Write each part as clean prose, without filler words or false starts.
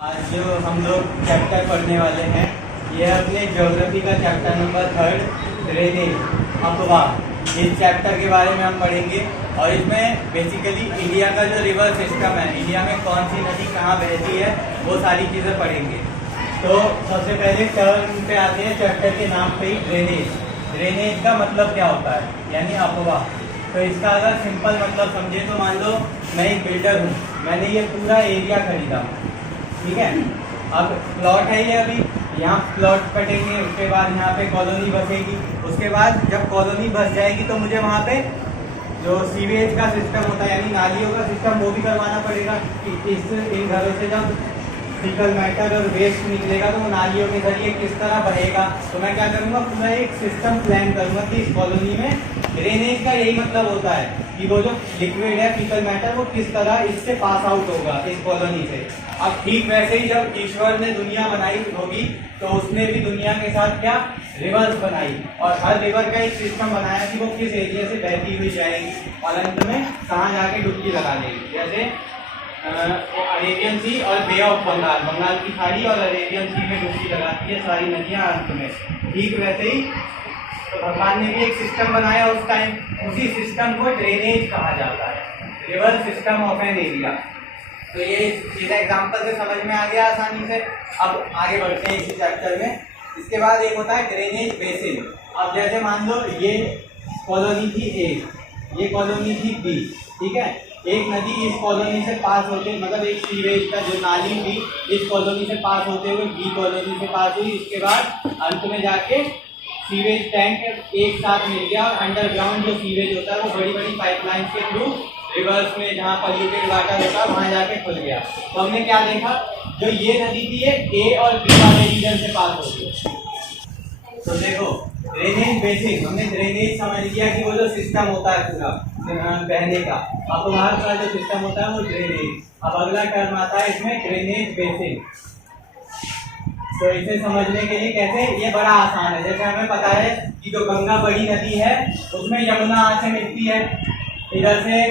आज जो हम लोग चैप्टर पढ़ने वाले हैं यह अपने ज्योग्राफी का चैप्टर नंबर 3 ड्रेनेज अपवाह। इस चैप्टर के बारे में हम पढ़ेंगे और इसमें बेसिकली इंडिया का जो रिवर सिस्टम है, इंडिया में कौन सी नदी कहाँ बहती है, वो सारी चीज़ें पढ़ेंगे। तो सबसे पहले टर्म पे आते हैं चैप्टर के नाम पे ही ड्रेनेज। ड्रेनेज का मतलब क्या होता है, यानी अपवाह। तो इसका अगर सिंपल मतलब समझे तो मान लो मैं एक बिल्डर हूँ, मैंने ये पूरा एरिया खरीदा, ठीक है। अब प्लॉट है ये, अभी यहाँ प्लॉट कटेंगे, उसके बाद यहाँ पे कॉलोनी बसेगी, उसके बाद जब कॉलोनी बस जाएगी तो मुझे वहाँ पे जो सीवेज का सिस्टम होता है यानी नालियों का सिस्टम वो भी करवाना पड़ेगा कि इन घरों से जब फीकल मैटर और वेस्ट निकलेगा तो वो नालियों के जरिए किस तरह बहेगा। तो मैं क्या करूँगा, पूरा एक सिस्टम प्लान करूँगा कि इस कॉलोनी में ड्रेनेज का यही मतलब होता है कि वो जो लिक्विड है फीकल मैटर वो किस तरह इससे पास आउट होगा इस कॉलोनी से। अब ठीक वैसे ही जब ईश्वर ने दुनिया बनाई होगी तो उसने भी दुनिया के साथ क्या रिवर्स बनाई और हर रिवर का एक सिस्टम बनाया कि वो किस एरिया से बहती हुई जाएगी और अंत में कहाँ जाके डुबकी लगा देगी। जैसे अरेबियन सी और बे ऑफ बंगाल, बंगाल की खाड़ी और अरेबियन सी में डुबकी लगाती है सारी नदियाँ अंत में। ठीक वैसे ही तो भगवान ने भी एक सिस्टम बनाया उस टाइम, उसी सिस्टम को ड्रेनेज कहा जाता है, river system of an area. तो ये सीधा एग्जाम्पल से समझ में आ गया आसानी से। अब आगे बढ़ते हैं इसी चैप्टर में। इसके बाद एक होता है ड्रेनेज बेसिन। अब जैसे मान लो ये कॉलोनी थी ए, ये कॉलोनी थी बी, ठीक है। एक नदी इस कॉलोनी से पास होते, मतलब एक सीवेज का जो नाली थी इस कॉलोनी से पास होते हुए बी कॉलोनी से पास हुई, इसके बाद अंत में जाके सीवेज टैंक एक साथ मिल गया और अंडरग्राउंड जो सीवेज होता है वो बड़ी बड़ी पाइपलाइन के थ्रू रिवर्स में जहाँ पॉल्यूटेड वाटर होता है वहाँ जाके खुल गया। तो हमने क्या देखा, जो ये नदी थी ये ए और बी वाले रीजन से पास होती है। तो देखो ड्रेनेज बेसिन, हमने ड्रेनेज समझ लिया कि वो जो सिस्टम होता है पूरा बहने का, अपवाह का जो सिस्टम होता है वो ड्रेनेज। अब अगला टर्म आता है इसमें ड्रेनेज बेसिन। तो इसे समझने के लिए कैसे, ये बड़ा आसान है। जैसे हमें पता है कि जो गंगा बड़ी नदी है उसमें यमुना आके मिलती है, इधर से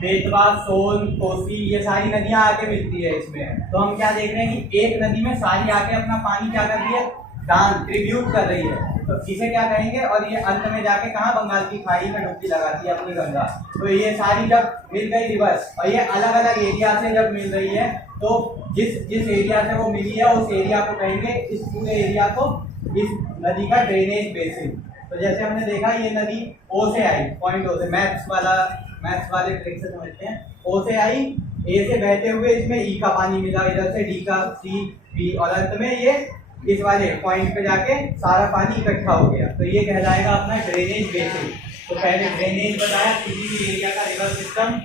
बेतवा, सोन, कोसी ये सारी नदियां आके मिलती है इसमें। तो हम क्या देख रहे हैं कि एक नदी में सारी आके अपना पानी क्या कर रही है, दान ट्रिब्यूट कर रही है। तो इसे क्या कहेंगे, और ये अंत में जाके कहाँ बंगाल की खाड़ी में डुबकी लगाती है अपनी गंगा। तो ये सारी जब मिल गई रिवर्स और ये अलग अलग एरिया से जब मिल रही है तो जिस एरिया से वो मिली है उस एरिया को कहेंगे, इस पूरे एरिया को, इस नदी का ड्रेनेज बेसिन। तो जैसे हमने देखा ये नदी ओ से आई, पॉइंट ओ से, मैथ्स वाले ट्रिक से समझते हैं। ओ से आई, ए से बहते हुए इसमें ई का पानी मिला, इधर से डी का, सी, बी और अंत में ये इस वाले पॉइंट पे जाके सारा पानी इकट्ठा हो गया। तो ये कहलाएगा अपना ड्रेनेज बेसिन। तो पहले ड्रेनेज बताया, किसी भी एरिया का रिवर सिस्टम।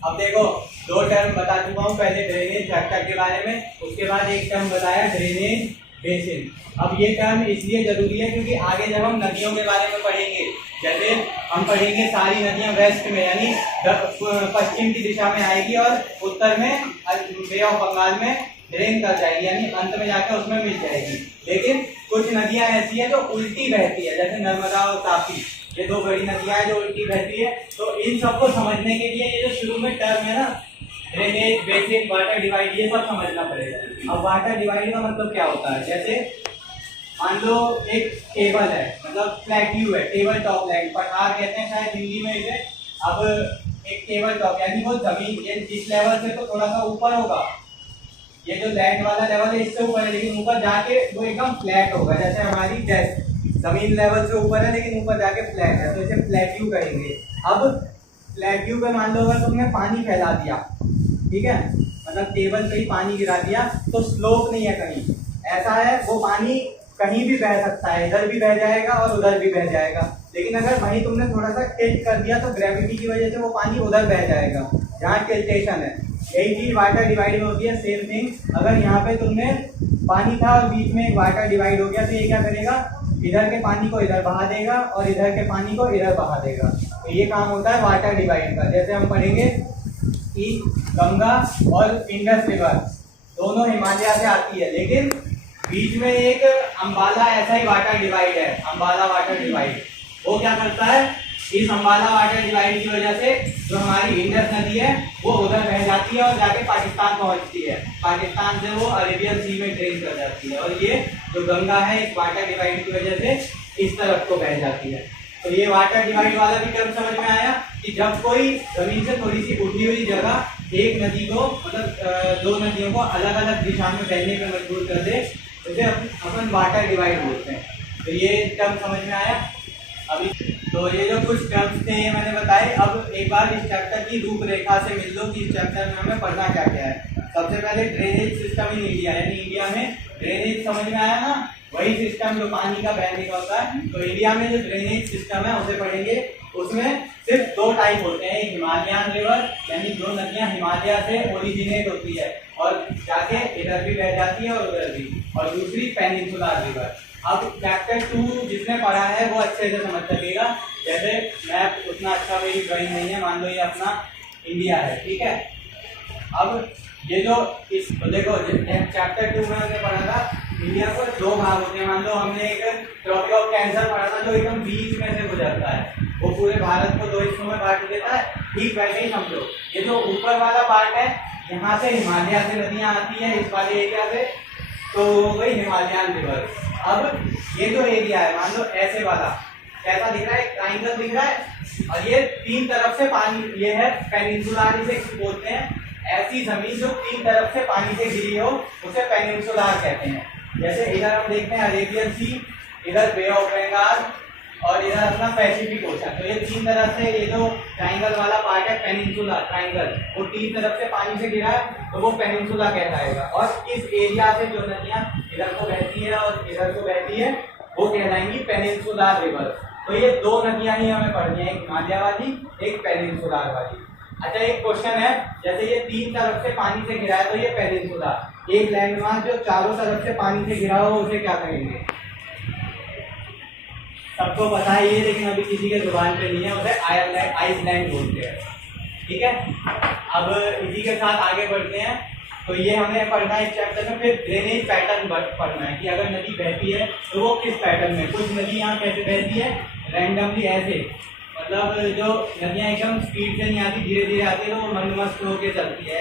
अब देखो दो टर्म बता चुका हूँ, पहले ड्रेनेज चैप्टर के बारे में, उसके बाद एक टर्म बताया ड्रेनेज बेसिन। अब ये टर्म इसलिए जरूरी है क्योंकि आगे जब हम नदियों के बारे में पढ़ेंगे, जैसे हम पढ़ेंगे सारी नदियां वेस्ट में यानी पश्चिम की दिशा में आएगी और उत्तर में बे ऑफ बंगाल में ड्रेन कर जाएगी, यानी अंत में जाकर उसमें मिल जाएगी। लेकिन कुछ नदियां ऐसी हैं जो उल्टी बहती है, जैसे नर्मदा और तापी, ये दो बड़ी नदियां हैं जो उल्टी बहती है। तो इन सबको समझने के लिए ये जो शुरू में टर्म है ना, ड्रेनेज बेसिन, वाटर डिवाइड, ये सब समझना पड़ेगा। अब वाटर डिवाइड का मतलब क्या होता है, जैसे मान लो एक टेबल है, मतलब प्लेट्यू है, टेबल टॉप लैंड, पठार कहते हैं शायद हिंदी में इसे। अब एक टेबल टॉप यानी वो जमीन, ये जिस लेवल से तो थोड़ा सा ऊपर होगा, ये जो लैंड वाला लेवल है इससे ऊपर है, लेकिन ऊपर जाके वो एकदम फ्लैट होगा, जैसे हमारी डेस्क जमीन लेवल से ऊपर है लेकिन ऊपर जाके फ्लैट है, तो इसे प्लेट्यू कहेंगे। अब प्लेट्यू पे मान लो अगर तुमने पानी फैला दिया, ठीक है, मतलब टेबल पे ही पानी गिरा दिया, तो स्लोप नहीं है कहीं, ऐसा है वो पानी कहीं भी बह सकता है, इधर भी बह जाएगा और उधर भी बह जाएगा। लेकिन अगर वहीं तुमने थोड़ा सा टिल्ट कर दिया तो ग्रेविटी की वजह से वो पानी उधर बह जाएगा जहाँ टिल्टेशन है। यही चीज वाटर डिवाइड में होती है, सेम थिंग। अगर यहाँ पे तुमने पानी था और बीच में एक वाटर डिवाइड हो गया तो ये क्या करेगा, इधर के पानी को इधर बहा देगा और इधर के पानी को इधर बहा देगा। तो ये काम होता है वाटर डिवाइड का। जैसे हम पढ़ेंगे कि गंगा और इंडस रिवर दोनों हिमालय से आती है, लेकिन बीच में एक अंबाला ऐसा ही वाटर डिवाइड है, अंबाला वाटर डिवाइड। वो क्या करता है, इस अम्बाला वाटर डिवाइड की वजह से जो हमारी इंडस नदी है वो उधर बह जाती है और जाके पाकिस्तान पहुंचती है। पाकिस्तान से वो अरेबियन सी में ड्रेन कर जाती है और ये जो गंगा है इस वाटर डिवाइड की वजह से इस तरफ को बह जाती है। तो ये वाटर डिवाइड वाला भी टर्म समझ में आया कि जब कोई जमीन से थोड़ी सी उठी हुई जगह एक नदी को मतलब दो नदियों को अलग अलग दिशा में बहने पर मजबूर कर दे, उसे अपन वाटर डिवाइड बोलते हैं। तो ये टर्म समझ में आया। अभी तो ये जो कुछ टर्म्स थे ये मैंने बताए। अब एक बार इस चैप्टर की रूपरेखा से मिल लो कि इस चैप्टर में हमें पढ़ना क्या क्या है। सबसे पहले ड्रेनेज सिस्टम इन इंडिया, यानी इंडिया में ड्रेनेज समझ में आया ना, वही सिस्टम जो पानी का बहने का होता है। तो इंडिया में जो ड्रेनेज सिस्टम है उसे पढ़ेंगे। उसमें सिर्फ दो टाइप होते हैं, एक हिमालयन रिवर यानी जो नदियां हिमालय से ओरिजिनेट होती है और जाके इधर भी बह जाती है और उधर भी, और दूसरी पेनिनसुलर रिवर। अब चैप्टर 2 जिसने पढ़ा है वो अच्छे से समझ सकेगा। जैसे मैप उतना अच्छा मेरी ड्राइंग नहीं है, मान लो ये अपना इंडिया है, ठीक है। अब ये जो इस तो देखो चैप्टर 2 में हमने पढ़ा था इंडिया को दो भाग होते हैं। मान लो हमने एक ट्रॉपिक ऑफ कैंसर पढ़ा था जो एकदम बीच में से गुजरता है, वो पूरे भारत को दो हिस्सों में बांट देता है, ठीक वैसे ही समझो। ये जो ऊपर वाला पार्ट है यहाँ से हिमालय से नदियाँ आती है इस वाले एरिया से, तो वही हिमालयन रिवर। अब ये जो एरिया है मान लो ऐसे वाला कैसा दिख रहा है, एक ट्राइंगल दिख रहा है और ये तीन तरफ से पानी, ये है पेनिनसुलर इसे बोलते हैं। ऐसी जमीन जो तीन तरफ से पानी से घिरी हो उसे पेनिनसुलर कहते हैं। जैसे इधर हम देखते हैं अरेबियन सी, इधर बे ऑफ बंगाल और इधर अपना पैसिफिक ओशन। तो ये तीन तरफ से ये जो ट्राइंगल वाला पार्ट है पेनिनसुलर ट्राइंगल, वो तीन तरफ से पानी से घिरा है तो वो पेनिनसुला कहलाएगा। और इस एरिया से जो नदियाँ इधर को बहती है और इधर को बहती है वो कहलाएंगी पेनिनसुलर रिवर। तो ये दो नदियाँ ही हमें पढ़नी है, एक हिमालय वाली एक पेनिनसुलर वाली। अच्छा एक क्वेश्चन है, जैसे ये तीन तरफ से पानी से घिरा है तो ये पेनिनसुला, एक लैंडमार्क जो चारों तरफ से पानी से घिरा हो उसे क्या कहेंगे? सबको पता है ये, लेकिन अभी किसी के जुबान पे नहीं है, उसे आइसलैंड बोलते हैं, ठीक है। अब इसी के साथ आगे बढ़ते हैं। तो ये हमें पढ़ना है इस चैप्टर में। फिर ड्रेनेज पैटर्न पढ़ना है कि अगर नदी बहती है तो वो किस पैटर्न में। कुछ नदी यहाँ कैसे बहती है, रैंडमली ऐसे, मतलब जो नदियाँ एकदम स्पीड से नहीं आती, धीरे धीरे आती है तो वो मंदमस्त होकर चलती है,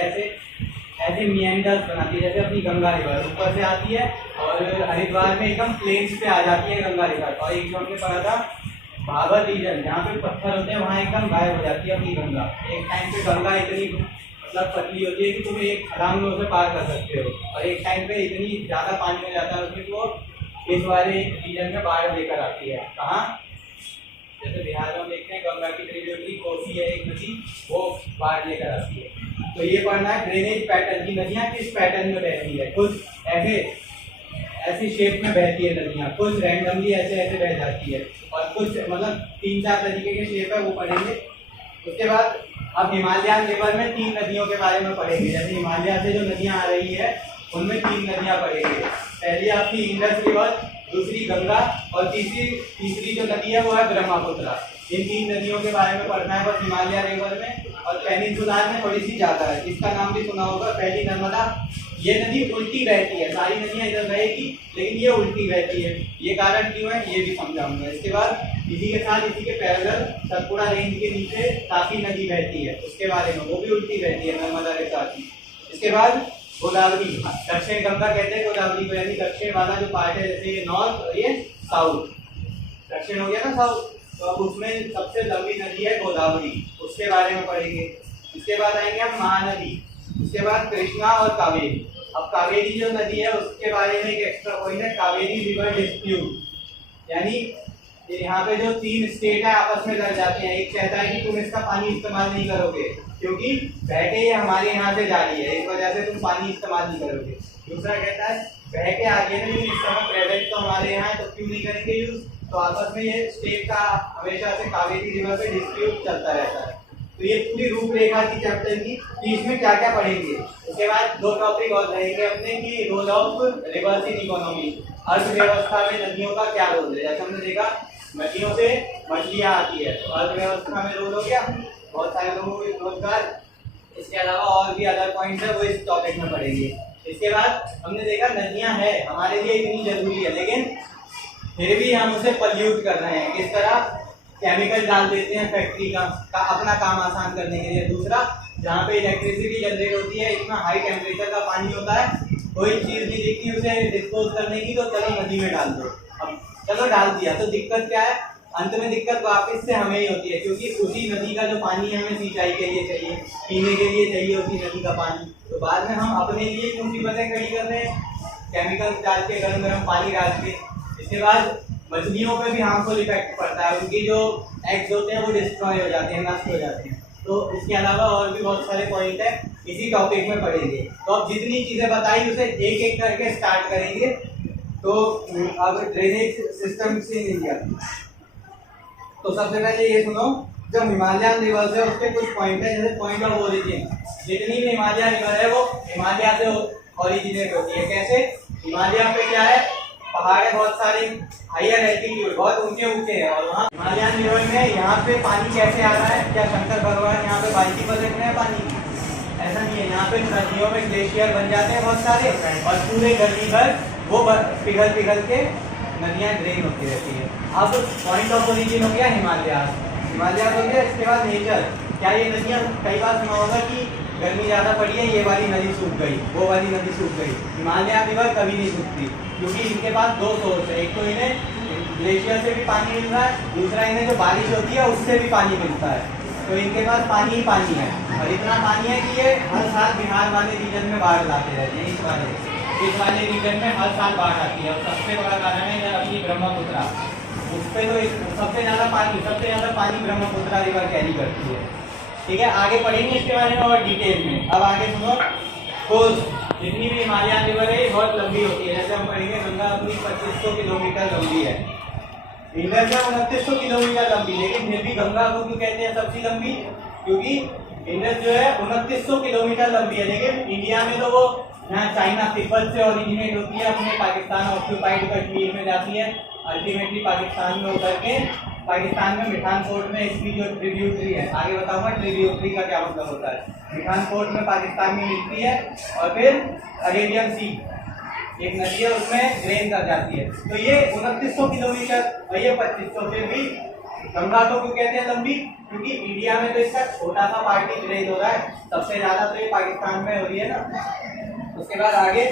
ऐसे मिएंडर्स बनाती है। जैसे अपनी गंगा रिवर ऊपर से आती है और हरिद्वार में एकदम प्लेन्स पे आ जाती है गंगा रिवर। और एक जो हमने पढ़ा था भाबर रीजन, जहाँ पे पत्थर होते हैं वहाँ एकदम गायब हो जाती है अपनी गंगा। एक टाइम पे गंगा इतनी मतलब पतली होती है कि तुम एक छलांग में उसे पार कर सकते हो, और एक टाइम पे इतनी ज़्यादा पानी में जाता है उसमें कि वो इस वाले रीजन में बाढ़ लेकर आती है। कहाँ? जैसे बिहार में हम देखते हैं गंगा की ट्रिब्यूटरी कोसी है एक नदी, वो बाढ़ लेकर आती है। तो ये पढ़ना है ड्रेनेज पैटर्न की नदियाँ किस पैटर्न में बहती है। कुछ ऐसी शेप में बहती है नदियाँ, कुछ रैंडमली ऐसे बह जाती है, और कुछ मतलब 3-4 तरीके के शेप है वो पढ़ेंगे। उसके बाद अब हिमालयन रिवर में 3 नदियों के बारे में पढ़ेंगे। जैसे हिमालय से जो नदियाँ आ रही है उनमें 3 नदियाँ पढ़ेंगे। पहली आपकी इंडस रिवर, दूसरी गंगा और तीसरी जो नदी है वो है ब्रह्मपुत्र। इन 3 नदियों के बारे में पढ़ना है बस हिमालय रिवर में। और पेनिनसुलर में थोड़ी सी ज़्यादा है, इसका नाम भी सुना होगा, पहली नर्मदा। ये नदी उल्टी बहती है, सारी नदियाँ इधर बहेगी लेकिन ये उल्टी बहती है। ये कारण क्यों है ये भी समझाऊंगा। इसके बाद इसी के साथ इसी के पैरेलल सतपुड़ा रेंज के नीचे तापी नदी बहती है, उसके बारे में, वो भी उल्टी बहती है नर्मदा के साथ ही। इसके बाद गोदावरी, दक्षिण गंगा कहते हैं गोदावरी को, यानी दक्षिण वाला जो पार्ट है, जैसे ये नॉर्थ और ये साउथ, दक्षिण हो गया ना साउथ, तो अब उसमें सबसे लंबी नदी है गोदावरी, उसके बारे में पढ़ेंगे। इसके बाद आएंगे हम महानदी, उसके बाद कृष्णा और कावेरी। अब कावेरी जो नदी है उसके बारे में एक एक्स्ट्रा पॉइंट है, कावेरी रिवर डिस्प्यूट, यानी यहाँ पे जो 3 स्टेट है आपस में लड़ जाते हैं। एक कहता है कि तुम इसका पानी इस्तेमाल नहीं करोगे क्योंकि बह के ये हमारे यहाँ से जा रही है, इस वजह से तुम पानी इस्तेमाल नहीं करोगे। दूसरा कहता है बह के आ रही है लेकिन इस समय प्रेजेंट तो हमारे यहाँ है तो क्यों नहीं करेंगे यूज। तो आपस में ये स्टेट का हमेशा से कावेरी रिवर पे डिस्प्यूट चलता रहता है। तो ये पूरी रूपरेखा थी चैप्टर की कि इसमें क्या क्या पढ़ेंगे। उसके बाद 2 टॉपिक और रहेंगे अपने कि role of rivers in economy, अर्थव्यवस्था में नदियों का क्या रोल है। जैसे हमने देखा नदियों से मछलियाँ आती है तो अर्थव्यवस्था में रोल हो गया, बहुत सारे लोगों को रोजगार। इसके अलावा और भी अदर पॉइंट्स है वो इस टॉपिक में पढ़ेंगे। इसके बाद हमने देखा नदियाँ है हमारे लिए इतनी जरूरी है लेकिन फिर भी हम उसे पल्यूट कर रहे हैं। किस तरह? केमिकल डाल देते हैं फैक्ट्री का अपना काम आसान करने के लिए। दूसरा, जहाँ पे इलेक्ट्रिसिटी जनरेट होती है, इतना हाई टेम्परेचर का पानी होता है, कोई चीज़ नहीं दिखती उसे डिस्पोज करने की, तो चलो नदी में डाल दो। अब चलो डाल दिया, तो दिक्कत क्या है, अंत में दिक्कत वापस से हमें ही होती है, क्योंकि उसी नदी का जो पानी हमें सिंचाई के लिए चाहिए, पीने के लिए चाहिए उसी नदी का पानी, तो बाद में हम अपने लिए क्यों मुसीबतें खड़ी कर रहे हैं केमिकल डाल के, गर्म गर्म पानी डाल के। इसके बाद मछलियों पे भी हार्मफुल इफेक्ट पड़ता है, उनकी जो एग्स होते हैं वो डिस्ट्रॉय हो जाते हैं, नष्ट हो जाते हैं। तो इसके अलावा और भी बहुत सारे पॉइंट है, इसी टॉपिक में पढ़ेंगे। तो अब जितनी चीज़ें बताई उसे एक एक करके स्टार्ट करेंगे। तो अब ड्रेनेज सिस्टम से नहीं गया, तो सबसे पहले ये सुनो, जब हिमालयन रिवर्स है उसके कुछ पॉइंट है, जैसे पॉइंट ऑफ ओरिजिन। जितनी भी हिमालय रिवर है वो हिमालय से ओरिजिनेट होती है। कैसे? हिमालय पे क्या है, पहाड़ है बहुत सारे, हायर एल्टीट्यूड, बहुत ऊंचे ऊंचे है, और वहाँ हिमालयन रिवर में यहाँ पे पानी कैसे आ रहा है? क्या शंकर भगवान यहाँ पे बाल्टी पर देख रहे हैं पानी? ऐसा नहीं है, यहाँ पे नदियों में ग्लेशियर बन जाते हैं बहुत सारे, और पूरे गर्मी भर वो पिघल पिघल के नदियाँ ड्रेन होती रहती है। अब पॉइंट ऑफ ओरिजिन हो गया हिमालय हो गया। इसके बाद नेचर, क्या ये नदियाँ, कई बार सुना होगा कि गर्मी ज़्यादा पड़ी है, ये वाली नदी सूख गई, वो वाली नदी सूख गई। हिमालय रिवर कभी नहीं सूखती, क्योंकि इनके पास दो सोर्स है, एक तो इन्हें ग्लेशियर से भी पानी मिल रहा है, दूसरा इन्हें जो बारिश होती है उससे भी पानी मिलता है। तो इनके पास पानी ही पानी है, और इतना पानी है कि ये हर साल बिहार वाले रीजन में बाढ़ लाते रहते हैं। इस वाले रीजन में हर साल बाढ़ आती है, और सबसे बड़ा कारण है इधर अपनी ब्रह्मपुत्रा, उस पर तो सबसे ज़्यादा पानी ब्रह्मपुत्रा रिवर कैरी करती है। ठीक है, आगे पढ़ेंगे इसके बारे में और डिटेल में। अब आगे सुनो, कोस, जितनी भी हिमालयन रिवर है बहुत लंबी होती है। जैसे हम पढ़ेंगे, गंगा अपनी 2500 किलोमीटर लंबी है, इंडस है 2900 किलोमीटर लंबी, लेकिन फिर भी गंगा को क्यों कहते हैं सबसे लंबी? क्योंकि इंडस जो है 2900 किलोमीटर लंबी है, लेकिन इंडिया में तो वो यहाँ चाइना तिब्बत से ओरिजिनेट होती है, अपने पाकिस्तान ऑक्यूपाइड कश्मीर में जाती है, अल्टीमेटली पाकिस्तान में उतर के पाकिस्तान में मिठानकोट में इसकी जो ट्रिब्यूटरी है, आगे बताऊंगा ट्रिब्यूटरी का क्या मतलब होता है। मिठानकोट में पाकिस्तान में मिलती है, और फिर अरेबियन सी एक नदी है उसमें ड्रेन कर जाती है। तो ये 2900 किलोमीटर और ये 2500, फिर भी गंगा को क्यों कहते हैं लंबी? क्योंकि इंडिया में तो इसका छोटा सा पार्ट ही ड्रेन हो रहा है, सबसे ज्यादा तो ये पाकिस्तान में हो रही है ना। उसके बाद आगे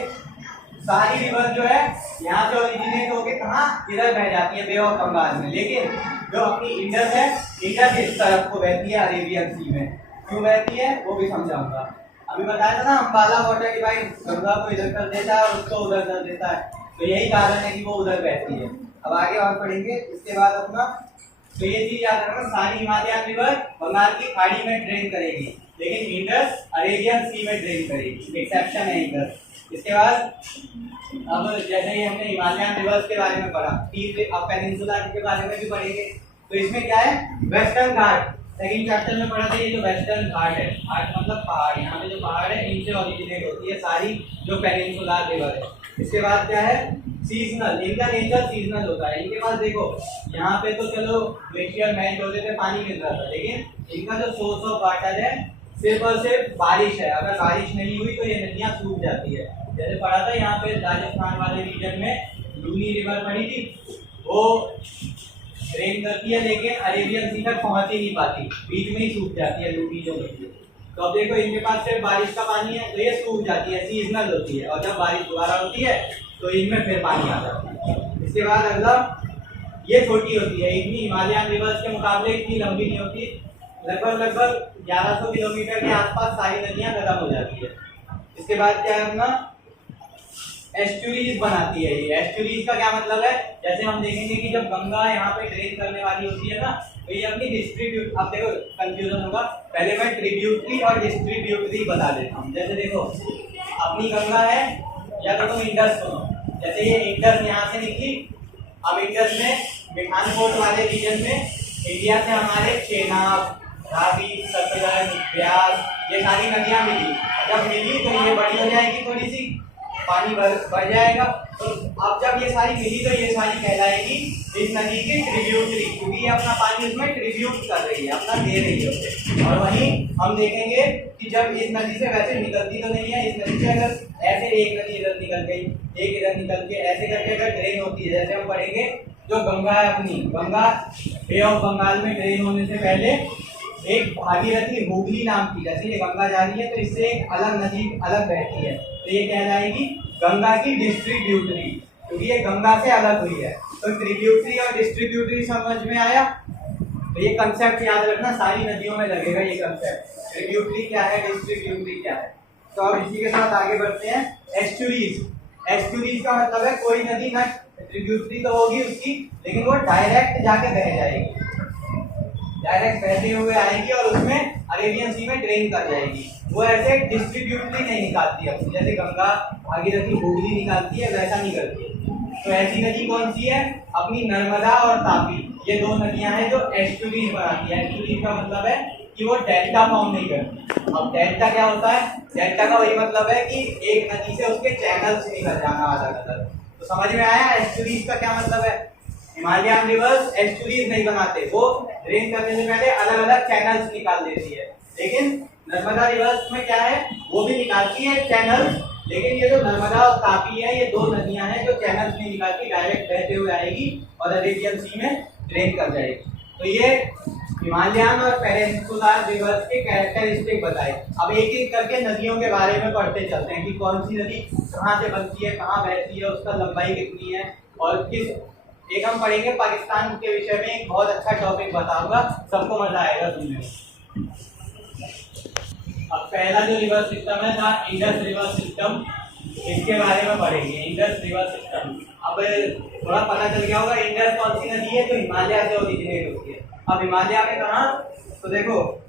सारी रिवर जो है यहाँ से ओरिजिनेट होकर कहाँ इधर बह जाती है, बे ऑफ बंगाल में, लेकिन जो अपनी इंडस है, इंडस इस तरफ को बहती है अरेबियन सी में। क्यों बहती है वो भी समझाऊंगा। अभी बताया था ना, अम्बाला वाटर डिवाइड गंगा को इधर कर देता है और उसको उधर कर देता है, तो यही कारण है कि वो उधर बहती है। अब आगे और पढ़ेंगे इसके बाद अपना, तो ये चीज याद रखना, सारी हिमालयन रिवर बंगाल की खाड़ी में ड्रेन करेगी, लेकिन इंडस अरेबियन सी में ड्रेन करेगी, एक्सेप्शन है इंडस। इसके बाद अब जैसे ही हमने हिमालयन रिवर्स के बारे में पढ़ा, अब पेनिनसुला के बारे में भी पढ़ेंगे। तो इसमें क्या है, वेस्टर्न घाट सेकंड चैप्टर में पढ़ा था, ये जो वेस्टर्न घाट है, घाट मतलब पहाड़, यहाँ पे जो पहाड़ है इनसे ओरिजिनेट होती है सारी जो पेनिनसुला रिवर है। इसके बाद क्या है, सीजनल, इनका नेचर सीजनल होता है। इनके पास देखो, यहाँ पे तो चलो ग्लेशियर मेल्ट होते थे, पानी मिल रहा था, लेकिन इनका जो सोर्स ऑफ वाटर है सिर्फ और सिर्फ बारिश है। अगर बारिश नहीं हुई तो ये नदियाँ सूख जाती है। जैसे पढ़ा था यहाँ पे राजस्थान वाले रीजन में लूनी रिवर पड़ी थी, वो ड्रेन करती है, लेकिन अरेबियन सी तक पहुंच ही नहीं पाती, बीच में ही सूख जाती है लूनी जो होती है। तो अब देखो, इनके पास सिर्फ बारिश का पानी है, तो ये सूख जाती है, सीजनल होती है, और जब बारिश दोबारा होती है तो इनमें फिर पानी आ जाता है। इसके बाद अगला, ये छोटी होती है, इतनी हिमालयन रिवर्स के मुकाबले इतनी लंबी नहीं होती, लगभग 1100 किलोमीटर के आसपास सारी नदियां खत्म हो जाती है। इसके बाद क्या है अपना, एस्चुरीज बनाती है। ये एस्चुरीज का क्या मतलब है, जैसे हम देखेंगे कि जब गंगा यहाँ पे ड्रेन करने वाली होती है ना, तो ये अपनी डिस्ट्रीब्यूट, अब देखो कंफ्यूजन होगा, पहले मैं ट्रिब्यूटरी और डिस्ट्रीब्यूटरी बता देता हूँ। जैसे देखो, अपनी गंगा है, या तो तुम इंडस सुनो, जैसे ये इंडस यहाँ से निकली, अब इंडस में मिठानकोट वाले रीजन में इंडिया से हमारे चेनाब, रावी, सतलज, ब्यास, ये सारी नदियाँ मिली। जब मिली तो ये बड़ी हो जाएगी, थोड़ी सी पानी बढ़ जाएगा, तो अब जब ये सारी मिली तो ये सारी कहलाएगी इस नदी की ट्रिब्यूटरी, क्योंकि ये अपना पानी उसमें ट्रिब्यूट कर रही है, अपना दे रही है उसे। और वहीं हम देखेंगे कि जब इस नदी से वैसे निकलती तो नहीं है, इस नदी से अगर ऐसे एक नदी इधर निकल गई, एक इधर निकल के ऐसे करके अगर ड्रेन होती है, जैसे हम पढ़ेंगे जो गंगा है अपनी, गंगा बे ऑफ बंगाल में ड्रेन होने से पहले एक भागीरथी हुगली नाम की, जैसे ये गंगा जा रही है तो इससे एक अलग नदी अलग बहती है, तो ये क्या जाएगी गंगा की डिस्ट्रीब्यूटरी, क्योंकि ये गंगा से अलग हुई है। तो ट्रिब्यूटरी और डिस्ट्रीब्यूटरी समझ में आया। तो ये कंसेप्ट याद रखना, सारी नदियों में लगेगा ये कंसेप्ट, ट्रिब्यूटरी क्या है, डिस्ट्रीब्यूटरी क्या है। तो अब इसी के साथ आगे बढ़ते हैं। एस्चुरीज, एस्चुरीज का मतलब है कोई नदी ना ट्रिब्यूटरी तो होगी उसकी, लेकिन वो डायरेक्ट जाके बह जाएगी, डायरेक्ट बहते हुए आएगी और उसमें अरेबियन सी में ड्रेन कर जाएगी। वो ऐसे डिस्ट्रीब्यूटली नहीं निकालती है, जैसे गंगा भागीरथी हुगली निकालती है वैसा नहीं करती है। तो ऐसी नदी कौन सी है, अपनी नर्मदा और तापी, ये दो नदियां हैं जो एस्चुरीज बनाती है। एस्चुरीज का मतलब है कि वो डेल्टा फॉर्म नहीं करती। अब डेल्टा क्या होता है, डेल्टा का वही मतलब है कि एक नदी से उसके चैनल्स निकल जाना अलग अलग। तो समझ में आया एस्चुरीज का क्या मतलब है। हिमालयन रिवर्स एस्चुरीज नहीं बनाते, वो ड्रेन करने से पहले अलग अलग चैनल्स निकाल देती है। लेकिन नर्मदा रिवर्स में क्या है, वो भी निकालती है चैनल्स, लेकिन ये जो नर्मदा और तापी है ये दो नदियां हैं जो चैनल्स नहीं निकालती, डायरेक्ट बहते हुए आएगी और अरेबियन सी में ड्रेन कर जाएगी। तो ये हिमालयन और पेनिनसुलर रिवर्स के कैरेक्टरिस्टिक बताए। अब एक एक करके नदियों के बारे में पढ़ते चलते हैं कि कौन सी नदी कहाँ से बनती है, कहाँ बहती है, उसका लंबाई कितनी है और किस। एक हम पढ़ेंगे पाकिस्तान के विषय में, एक बहुत अच्छा टॉपिक बताऊंगा, सबको मजा आएगा सुनने में। अब पहला जो रिवर सिस्टम है था इंडस रिवर सिस्टम, इसके बारे में पढ़ेंगे। इंडस रिवर सिस्टम, अब थोड़ा पता चल गया होगा इंडस कौन सी नदी है, तो हिमालय से ओरिजिनेट होती है। अब हिमालय में कहाँ, तो देखो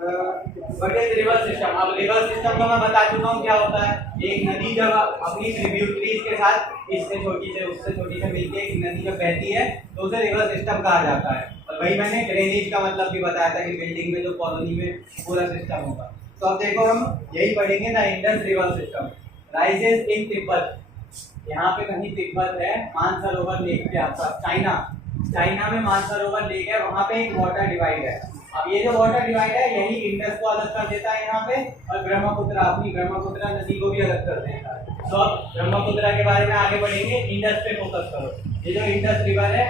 व्हाट इज रिवर सिस्टम। अब रिवर सिस्टम को मैं बता चुका हूँ क्या होता है। एक नदी जब अपनी ट्रिब्यूटरीज के साथ इससे छोटी से उससे छोटी से मिलकर एक नदी जब बहती है तो उसे रिवर सिस्टम कहा जाता है। और वही मैंने ड्रेनेज का मतलब भी बताया था कि बिल्डिंग में जो कॉलोनी में पूरा सिस्टम होगा। तो अब देखो हम यही पढ़ेंगे ना, Indus river system rises in Tibet. यहाँ पे कहीं तिब्बत है, मानसरोवर लेक के आसपास, चाइना में मानसरोवर लेक है, वहाँ पे एक वाटर डिवाइड है। अब ये जो वाटर डिवाइड है यही इंडस को अलग कर देता है यहाँ पे, और ब्रह्मपुत्र अपनी ब्रह्मपुत्र नदी को भी अलग कर देता है। तो अब ब्रह्मपुत्र के बारे में आगे बढ़ेंगे, इंडस पे फोकस करो। ये जो इंडस रिवर है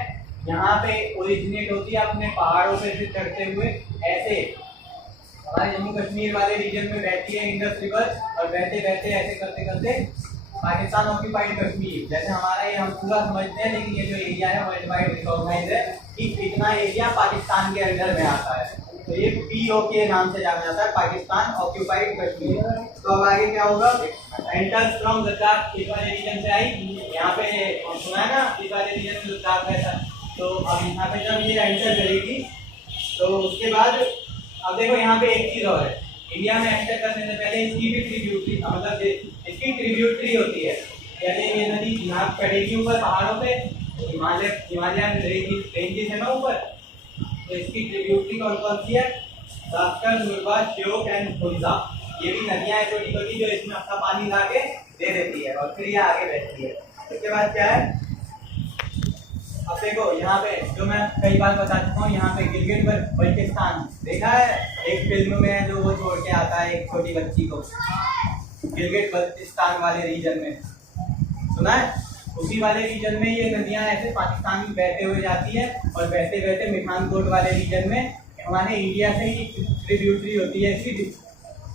यहाँ पे ओरिजिनेट होती है अपने पहाड़ों पे से चढ़ते हुए, ऐसे हमारे जम्मू कश्मीर वाले रीजन में बहती है इंडस रिवर, और बहते बहते ऐसे करते करते पाकिस्तान ऑक्यूपाइड कश्मीर, जैसे हमारा ये हम पूरा समझते हैं, लेकिन ये जो एरिया है वर्ल्ड वाइड रिकॉग्नाइज है कि इतना एरिया पाकिस्तान के अंडर में आता है। तो ये POK नाम से जाना जाता है, पाकिस्तान ऑक्यूपाइड कश्मीर। तो अब आगे क्या होगा, एंटर्स फ्रॉम लद्दाख, इस वाले रीजन से आई। यहाँ पे सुना है ना इस वाले रीजन में लद्दाख है। तो अब यहाँ पे जब ये एंटर करेगी तो उसके बाद अब देखो यहाँ पे एक चीज और है, इंडिया में एंटर करने से पहले इसकी भी ट्रिब्यूटरी, मतलब इसकी ट्रिब्यूटरी होती है। जैसे ये नदी यहाँ चढ़ेगी ऊपर पहाड़ों पे, हिमालयन रेंजेस है ना ऊपर, तो इसकी ट्रिब्यूटरी कौन कौन सी है, रास्कर, नुरबा, श्योक एंड फुल्जा। ये भी नदियाँ हैं छोटी छोटी जो इसमें अपना पानी ला के दे देती है और फिर ये आगे बहती है। उसके बाद क्या है, अब देखो यहाँ पे जो मैं कई बार बता चुका हूँ, यहाँ पे गिलगिट बल्टिस्तान देखा है एक फिल्म में, जो वो छोड़ के आता है एक छोटी बच्ची को, गिलगिट बल्टिस्तान वाले रीजन में सुना है। उसी वाले रीजन में ये नदियाँ ऐसे पाकिस्तान में बहते हुए जाती है, और बहते बहते मिठानकोट वाले रीजन में हमारे इंडिया से ही ट्रिब्यूटरी होती है इसकी,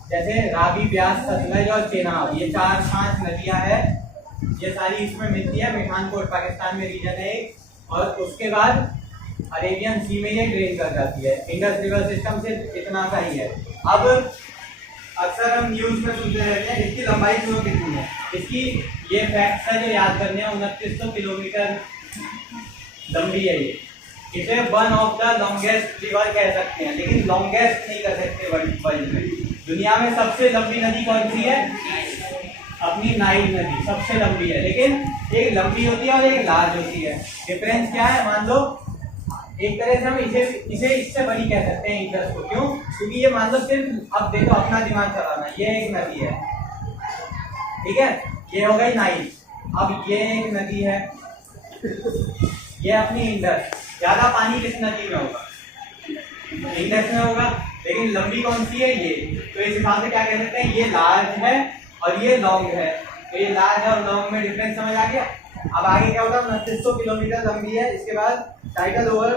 जैसे रावी, ब्यास, सतलज और चेनाब, ये 4-5 नदियाँ हैं, ये सारी इसमें मिलती है। मिठानकोट पाकिस्तान में रीजन है, और उसके बाद अरेबियन सी में ये ड्रेन कर जाती है। इंडस रिवर सिस्टम से इतना सा ही है। अब अक्सर हम न्यूज़ में सुनते रहते हैं इसकी लंबाई क्यों कितनी है, इसकी ये फैक्ट्स है जो याद करने हैं। 2900 किलोमीटर लंबी है ये। इसे one of the longest river कह सकते हैं, लेकिन लॉन्गेस्ट नहीं कर सकते वर्ल्ड में। दुनिया में सबसे लंबी नदी कौन सी है, अपनी नाइल नदी सबसे लंबी है, लेकिन एक लंबी होती है और एक लार्ज होती है। डिफरेंस क्या है, मान लो एक तरह से हम इसे इससे बड़ी कह सकते हैं इंडस को। क्यों, क्योंकि ये मान लो सिर्फ, अब देखो अपना दिमाग चलाना, ये एक नदी है, ठीक है, ये हो गई नाइल। अब ये एक नदी है, ये अपनी इंडस। ज्यादा पानी किस नदी में होगा, इंडस में होगा, लेकिन लंबी कौन सी है ये। तो इस हिसाब से क्या कह सकते हैं, ये लार्ज है और ये लॉन्ग है। तो ये लार्ज और लॉन्ग में डिफरेंस समझ आ गया। अब आगे क्या होता है, 2900 किलोमीटर लंबी है। इसके बाद title over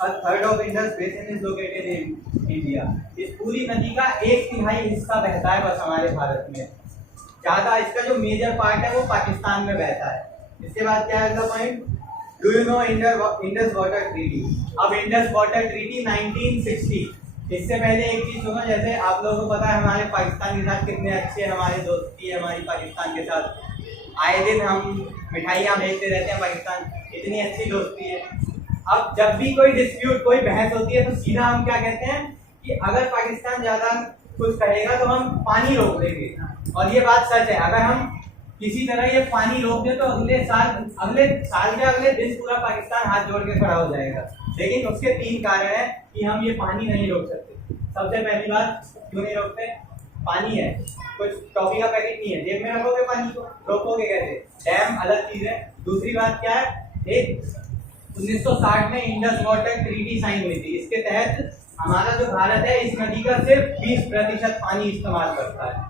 a third of Indus basin is located in India. इस पूरी नदी का 1/3 हिस्सा बहता है बस हमारे भारत में, ज्यादा इसका जो मेजर पार्ट है वो पाकिस्तान में बहता है। इसके बाद क्या है point, do you know Indus water treaty. अब इंडस वाटर ट्रीटी 1960, इससे पहले एक चीज सुनो, जैसे आप लोगों को पता है हमारे पाकिस्तान के साथ कितने अच्छे हमारी दोस्ती है हमारी पाकिस्तान के साथ, आए दिन हम मिठाइयाँ भेजते रहते हैं पाकिस्तान, इतनी अच्छी दोस्ती है। अब जब भी कोई डिस्प्यूट कोई बहस होती है तो सीधा हम क्या कहते हैं कि अगर पाकिस्तान ज्यादा कुछ कहेगा तो हम पानी रोक देंगे। और ये बात सच है, अगर हम किसी तरह ये पानी रोक दे तो अगले साल के अगले दिन पूरा पाकिस्तान हाथ जोड़ के खड़ा हो जाएगा। लेकिन उसके 3 कारण है कि हम ये पानी नहीं रोक सकते। सबसे पहली बात, क्यों नहीं रोकते, पानी है, कुछ टॉफी का पैकेट नहीं है, जेब में रखोगे पानी को, रोकोगे कैसे, डैम अलग चीज है। दूसरी बात क्या है, एक 1960 में इंडस वाटर ट्रीटी साइन हुई थी, इसके तहत हमारा जो भारत है इस नदी का सिर्फ 20% पानी इस्तेमाल करता है,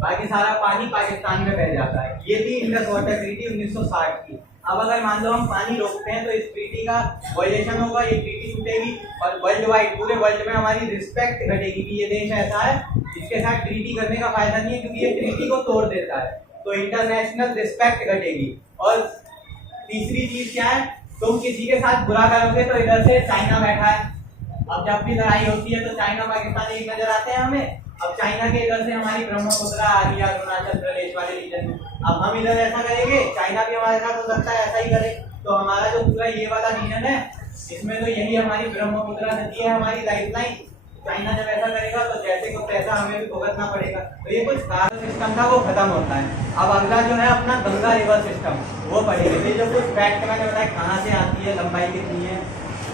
बाकी सारा पानी पाकिस्तान में बह जाता है। ये थी इंडस वाटर ट्रीटी 1960 की। अब अगर मान लो हम पानी रोकते हैं तो इस ट्रीटी का वायलेशन होगा, ये ट्रीटी टूटेगी और वर्ल्ड वाइड पूरे वर्ल्ड में हमारी रिस्पेक्ट घटेगी कि ये देश ऐसा है जिसके साथ ट्रीटी करने का फायदा नहीं है, क्योंकि ये ट्रीटी को तोड़ देता है, तो इंटरनेशनल रिस्पेक्ट घटेगी। और तीसरी चीज क्या है, तुम किसी के साथ बुरा करोगे तो इधर से चाइना बैठा है, अब जब भी लड़ाई होती है तो चाइना पाकिस्तान एक नजर आते हैं हमें। अब चाइना के इधर से हमारी ब्रह्मपुत्र आ रही है अरुणाचल प्रदेश वाले रीजन में, अब हम इधर ऐसा करेंगे, चाइना भी हमारे साथ हो सकता है ऐसा ही करे, तो हमारा जो पूरा ये वाला रीजन है इसमें तो यही हमारी ब्रह्मपुत्र नदी है हमारी लाइफलाइन। चाइना जब ऐसा करेगा तो जैसे को पैसा हमें भी भुगतना पड़ेगा, तो ये कुछ कार्य सिस्टम था वो खत्म होता है। अब अगला जो है अपना गंगा रिवर सिस्टम वो पढ़ेंगे। ये जो कुछ फैक्ट मैंने बताया कहाँ से आती है, लंबाई कितनी है,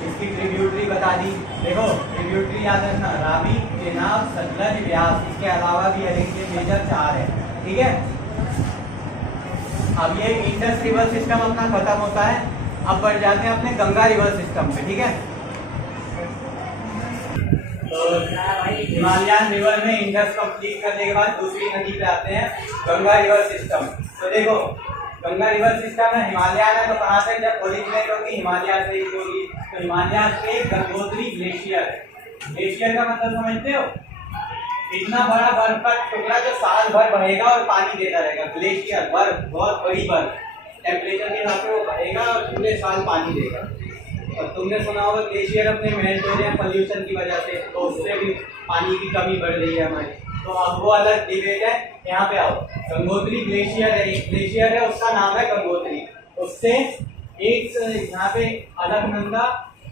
इसकी ट्रिब्यूटरी बता दी। देखो ट्रिब्यूटरी याद रखना, रावी, चेनाब, सतलज, व्यास, इसके अलावा भी हरेक मेजर 4 है, ठीक है। अब ये इंडस रिवर सिस्टम अपना खत्म होता है, अब बढ़ जाते हैं अपने गंगा रिवर सिस्टम पे, ठीक है। तो हिमालयन रिवर में इंडस कंप्लीट करने के बाद दूसरी नदी पे आते हैं गंगा रिवर सिस्टम। तो देखो गंगा रिवर सिस्टम है, हिमालयन है, तो कहाँ से जब ओरिजिनेट होगी हिमालय से ही होगी, तो हिमालय से गंगोत्री ग्लेशियर, ग्लेशियर का मतलब समझते हो, इतना बड़ा बर्फ का टुकड़ा जो साल भर बहेगा और पानी देता रहेगा, ग्लेशियर बर्फ, बहुत बड़ी बर्फ, टेम्परेचर के हिसाब से वो बहेगा और पूरे साल पानी देगा। और तुमने सुना होगा ग्लेशियर अपने मेल्ट हो रहे हैं पोल्यूशन की वजह से, तो उससे भी पानी की कमी बढ़ रही है हमारी, तो अब वो अलग डिबेट है। यहाँ पे आओ, गंगोत्री ग्लेशियर है, एक ग्लेशियर है उसका नाम है गंगोत्री, उससे एक यहाँ पे अलकनंदा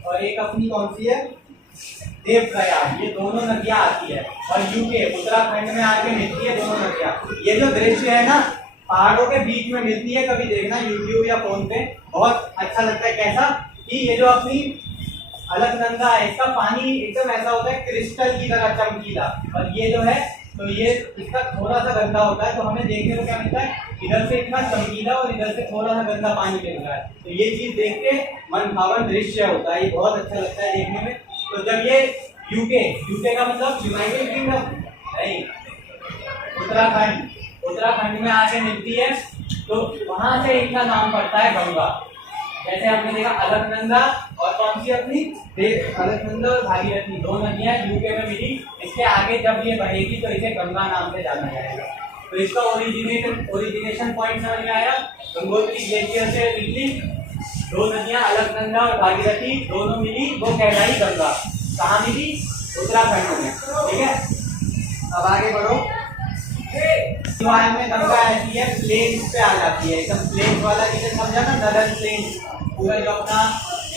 और एक अपनी कौन सी है देवप्रयाग, ये दोनों नदियाँ आती है और यूके उत्तराखंड में आके मिलती है दोनों नदियाँ। ये जो दृश्य है ना पहाड़ों के बीच में मिलती है, कभी देखना यूट्यूब या फोन पे, बहुत अच्छा लगता है। कैसा कि ये जो अपनी अलकनंदा है इसका पानी एकदम ऐसा होता है क्रिस्टल की तरह चमकीला, और ये जो है तो ये इसका थोड़ा सा गंदा होता है, तो हमें देखने को क्या मिलता है, इधर से इतना चमकीला और इधर से थोड़ा सा गंदा पानी मिल रहा है, तो ये चीज देख के मन भावन दृश्य होता है, ये बहुत अच्छा लगता है देखने में। तो जब ये यूके का मतलब यूनाइटेड किंगडम नहीं, उत्तराखंड में आके मिलती है, तो वहां से इनका नाम पड़ता है गंगा। जैसे हमने देखा अलकनंदा और कौन सी अपनी अलकनंदा और भागीरथी दो नदियां यूके में मिली, इसके आगे जब ये बहेगी तो इसे गंगा नाम से जाना जाएगा। तो इसका ओरिजिनेशन पॉइंट समझ में आया, गंगोत्री ग्लेशियर से निकली दो नदियां अलकनंदा और भागीरथी दोनों मिली, वो कहलाई गंगा। कहाँ मिली? उत्तराखंड में, ठीक है। अब आगे बढ़ो, हिमालय में गंगा ऐसी है प्लेन्स पे आ जाती है, एकदम प्लेन्स वाला रीजन समझा ना, नदर्न प्लेन्स, पूरा जो अपना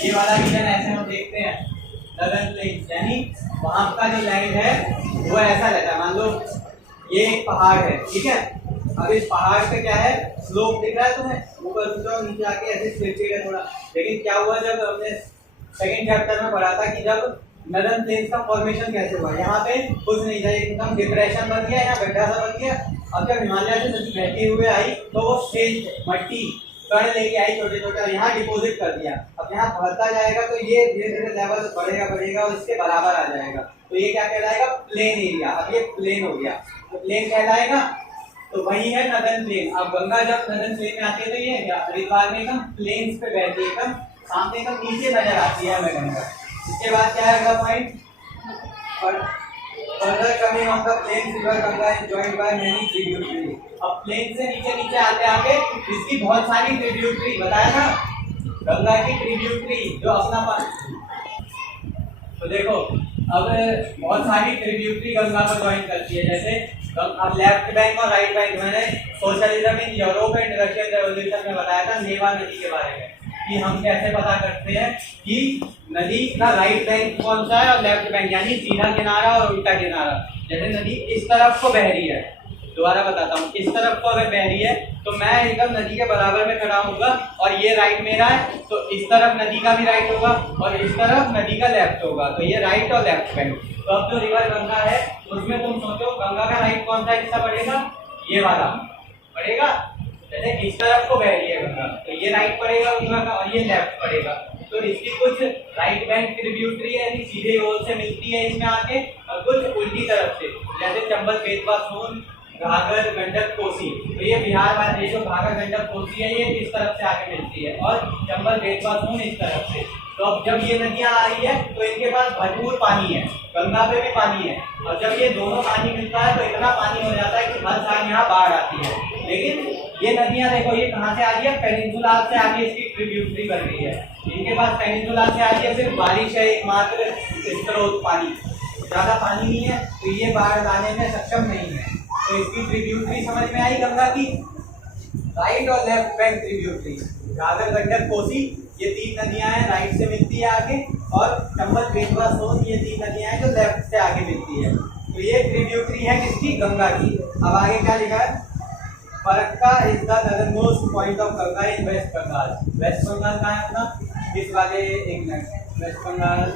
ये वाला रीजन ऐसे हम देखते हैं नदर्न प्लेन्स, यानी वहाँ का जो लैंड है वो ऐसा रहता है। मान लो ये एक पहाड़ है, ठीक है, अब इस पहाड़ पे क्या है स्लोप दिख रहा है तुम्हें, ऊपर उतर नीचे आके ऐसे स्ट्रेट है थोड़ा, लेकिन क्या हुआ जब हमने सेकंड चैप्टर में पढ़ा था कि जब नदर्न प्लेन्स का फॉर्मेशन कैसे हुआ, यहाँ पे कुछ नहीं था, एकदम डिप्रेशन बन गया, यहाँ गड्ढा सा बन गया। अब जब हिमालय से नदी बहते हुए आई तो वो स्टेज मट्टी कण लेके आई छोटे छोटे, यहाँ डिपोजिट कर दिया। अब यहाँ बढ़ता जाएगा तो ये धीरे धीरे लेवल बढ़ेगा और इसके बराबर आ जाएगा, तो ये क्या कहलाएगा प्लेन एरिया। अब ये प्लेन हो गया, तो प्लेन कहलाएगा। तो तो वही है नदन प्लेन। अब गंगा जब नदन प्लेन में आती है तो ये क्या हरिद्वार में एकदम प्लेन्स पे बहती है, एकदम सामने एकदम नीचे नजर आती है हमें गंगा। इसके बाद क्या है अगला point, further coming of the plains river Ganga is joined by many tributaries। अब प्लेन से नीचे नीचे आते आते इसकी बहुत सारी ट्रिब्यूटरी, बताया था गंगा की ट्रिब्यूटरी जो अपना पानी। तो देखो अब बहुत सारी ट्रिब्यूटरी गंगा को ज्वाइन करती है, जैसे अब लेफ्ट बैंक और राइट बैंक। मैंने socialism in Europe and Russian revolution में बताया था नेवा नदी के बारे में कि हम कैसे पता करते हैं कि नदी का राइट बैंक कौन सा है और लेफ्ट बैंक, यानी सीधा किनारा और उल्टा किनारा। जैसे नदी इस तरफ को बह रही है, दोबारा बताता हूँ, इस तरफ को अगर बह रही है तो मैं एकदम नदी के बराबर में खड़ा होऊंगा और ये राइट मेरा है, तो इस तरफ नदी का भी राइट होगा और इस तरफ नदी का लेफ्ट होगा, तो ये राइट और लेफ्ट बैंक। तो अब जो रिवर गंगा है उसमें तुम सोचो गंगा का राइट कौन सा हिस्सा पड़ेगा, ये वाला पड़ेगा। जैसे इस तरफ को बह रही है गंगा तो ये राइट पड़ेगा गंगा का और ये लेफ्ट पड़ेगा। तो इसकी कुछ राइट बैंक ट्रिब्यूटरी है, सीधे रोड से मिलती है इसमें आके, और कुछ उल्टी तरफ से, जैसे चंबल, बेतवा, सोन, घाघर, गंडक, कोसी। तो ये बिहार वाले, ये जो घाघर, गंडक, कोसी है ये इस तरफ से आके मिलती है और चंबल, बेतवा, सोन इस तरफ से। तो अब जब ये नदियां आ रही है तो इनके पास भरपूर पानी है, गंगा पे भी पानी है, और जब ये दोनों पानी मिलता है तो इतना पानी हो जाता है कि हर साल यहाँ बाढ़ आती है। लेकिन ये नदियां देखो ये कहाँ से आ रही है, पेनिनसुला से आके इसकी ट्रिब्यूटरी बन रही है। इनके पास पेनिनसुला से आ रही है, सिर्फ बारिश है एकमात्र स्रोत पानी, ज्यादा पानी नहीं है, तो ये बाढ़ लाने में सक्षम नहीं है। तो इसकी ट्रिब्यूटरी समझ में आई गंगा की, राइट और left bank tributary. घाघर, Gandak, Kosi ये तीन नदियां हैं, राइट से मिलती है आगे, और चंबल, बेतवा, सोन ये तीन नदियां हैं जो लेफ्ट से आगे मिलती है। तो ये ट्रिब्यूटरी है किसकी, गंगा की। अब आगे क्या लिखा है, Farakka is the northernmost point of Ganga in West Bengal. West Bengal कहाँ है अपना, इस वाले एक मिनट, वेस्ट बंगाल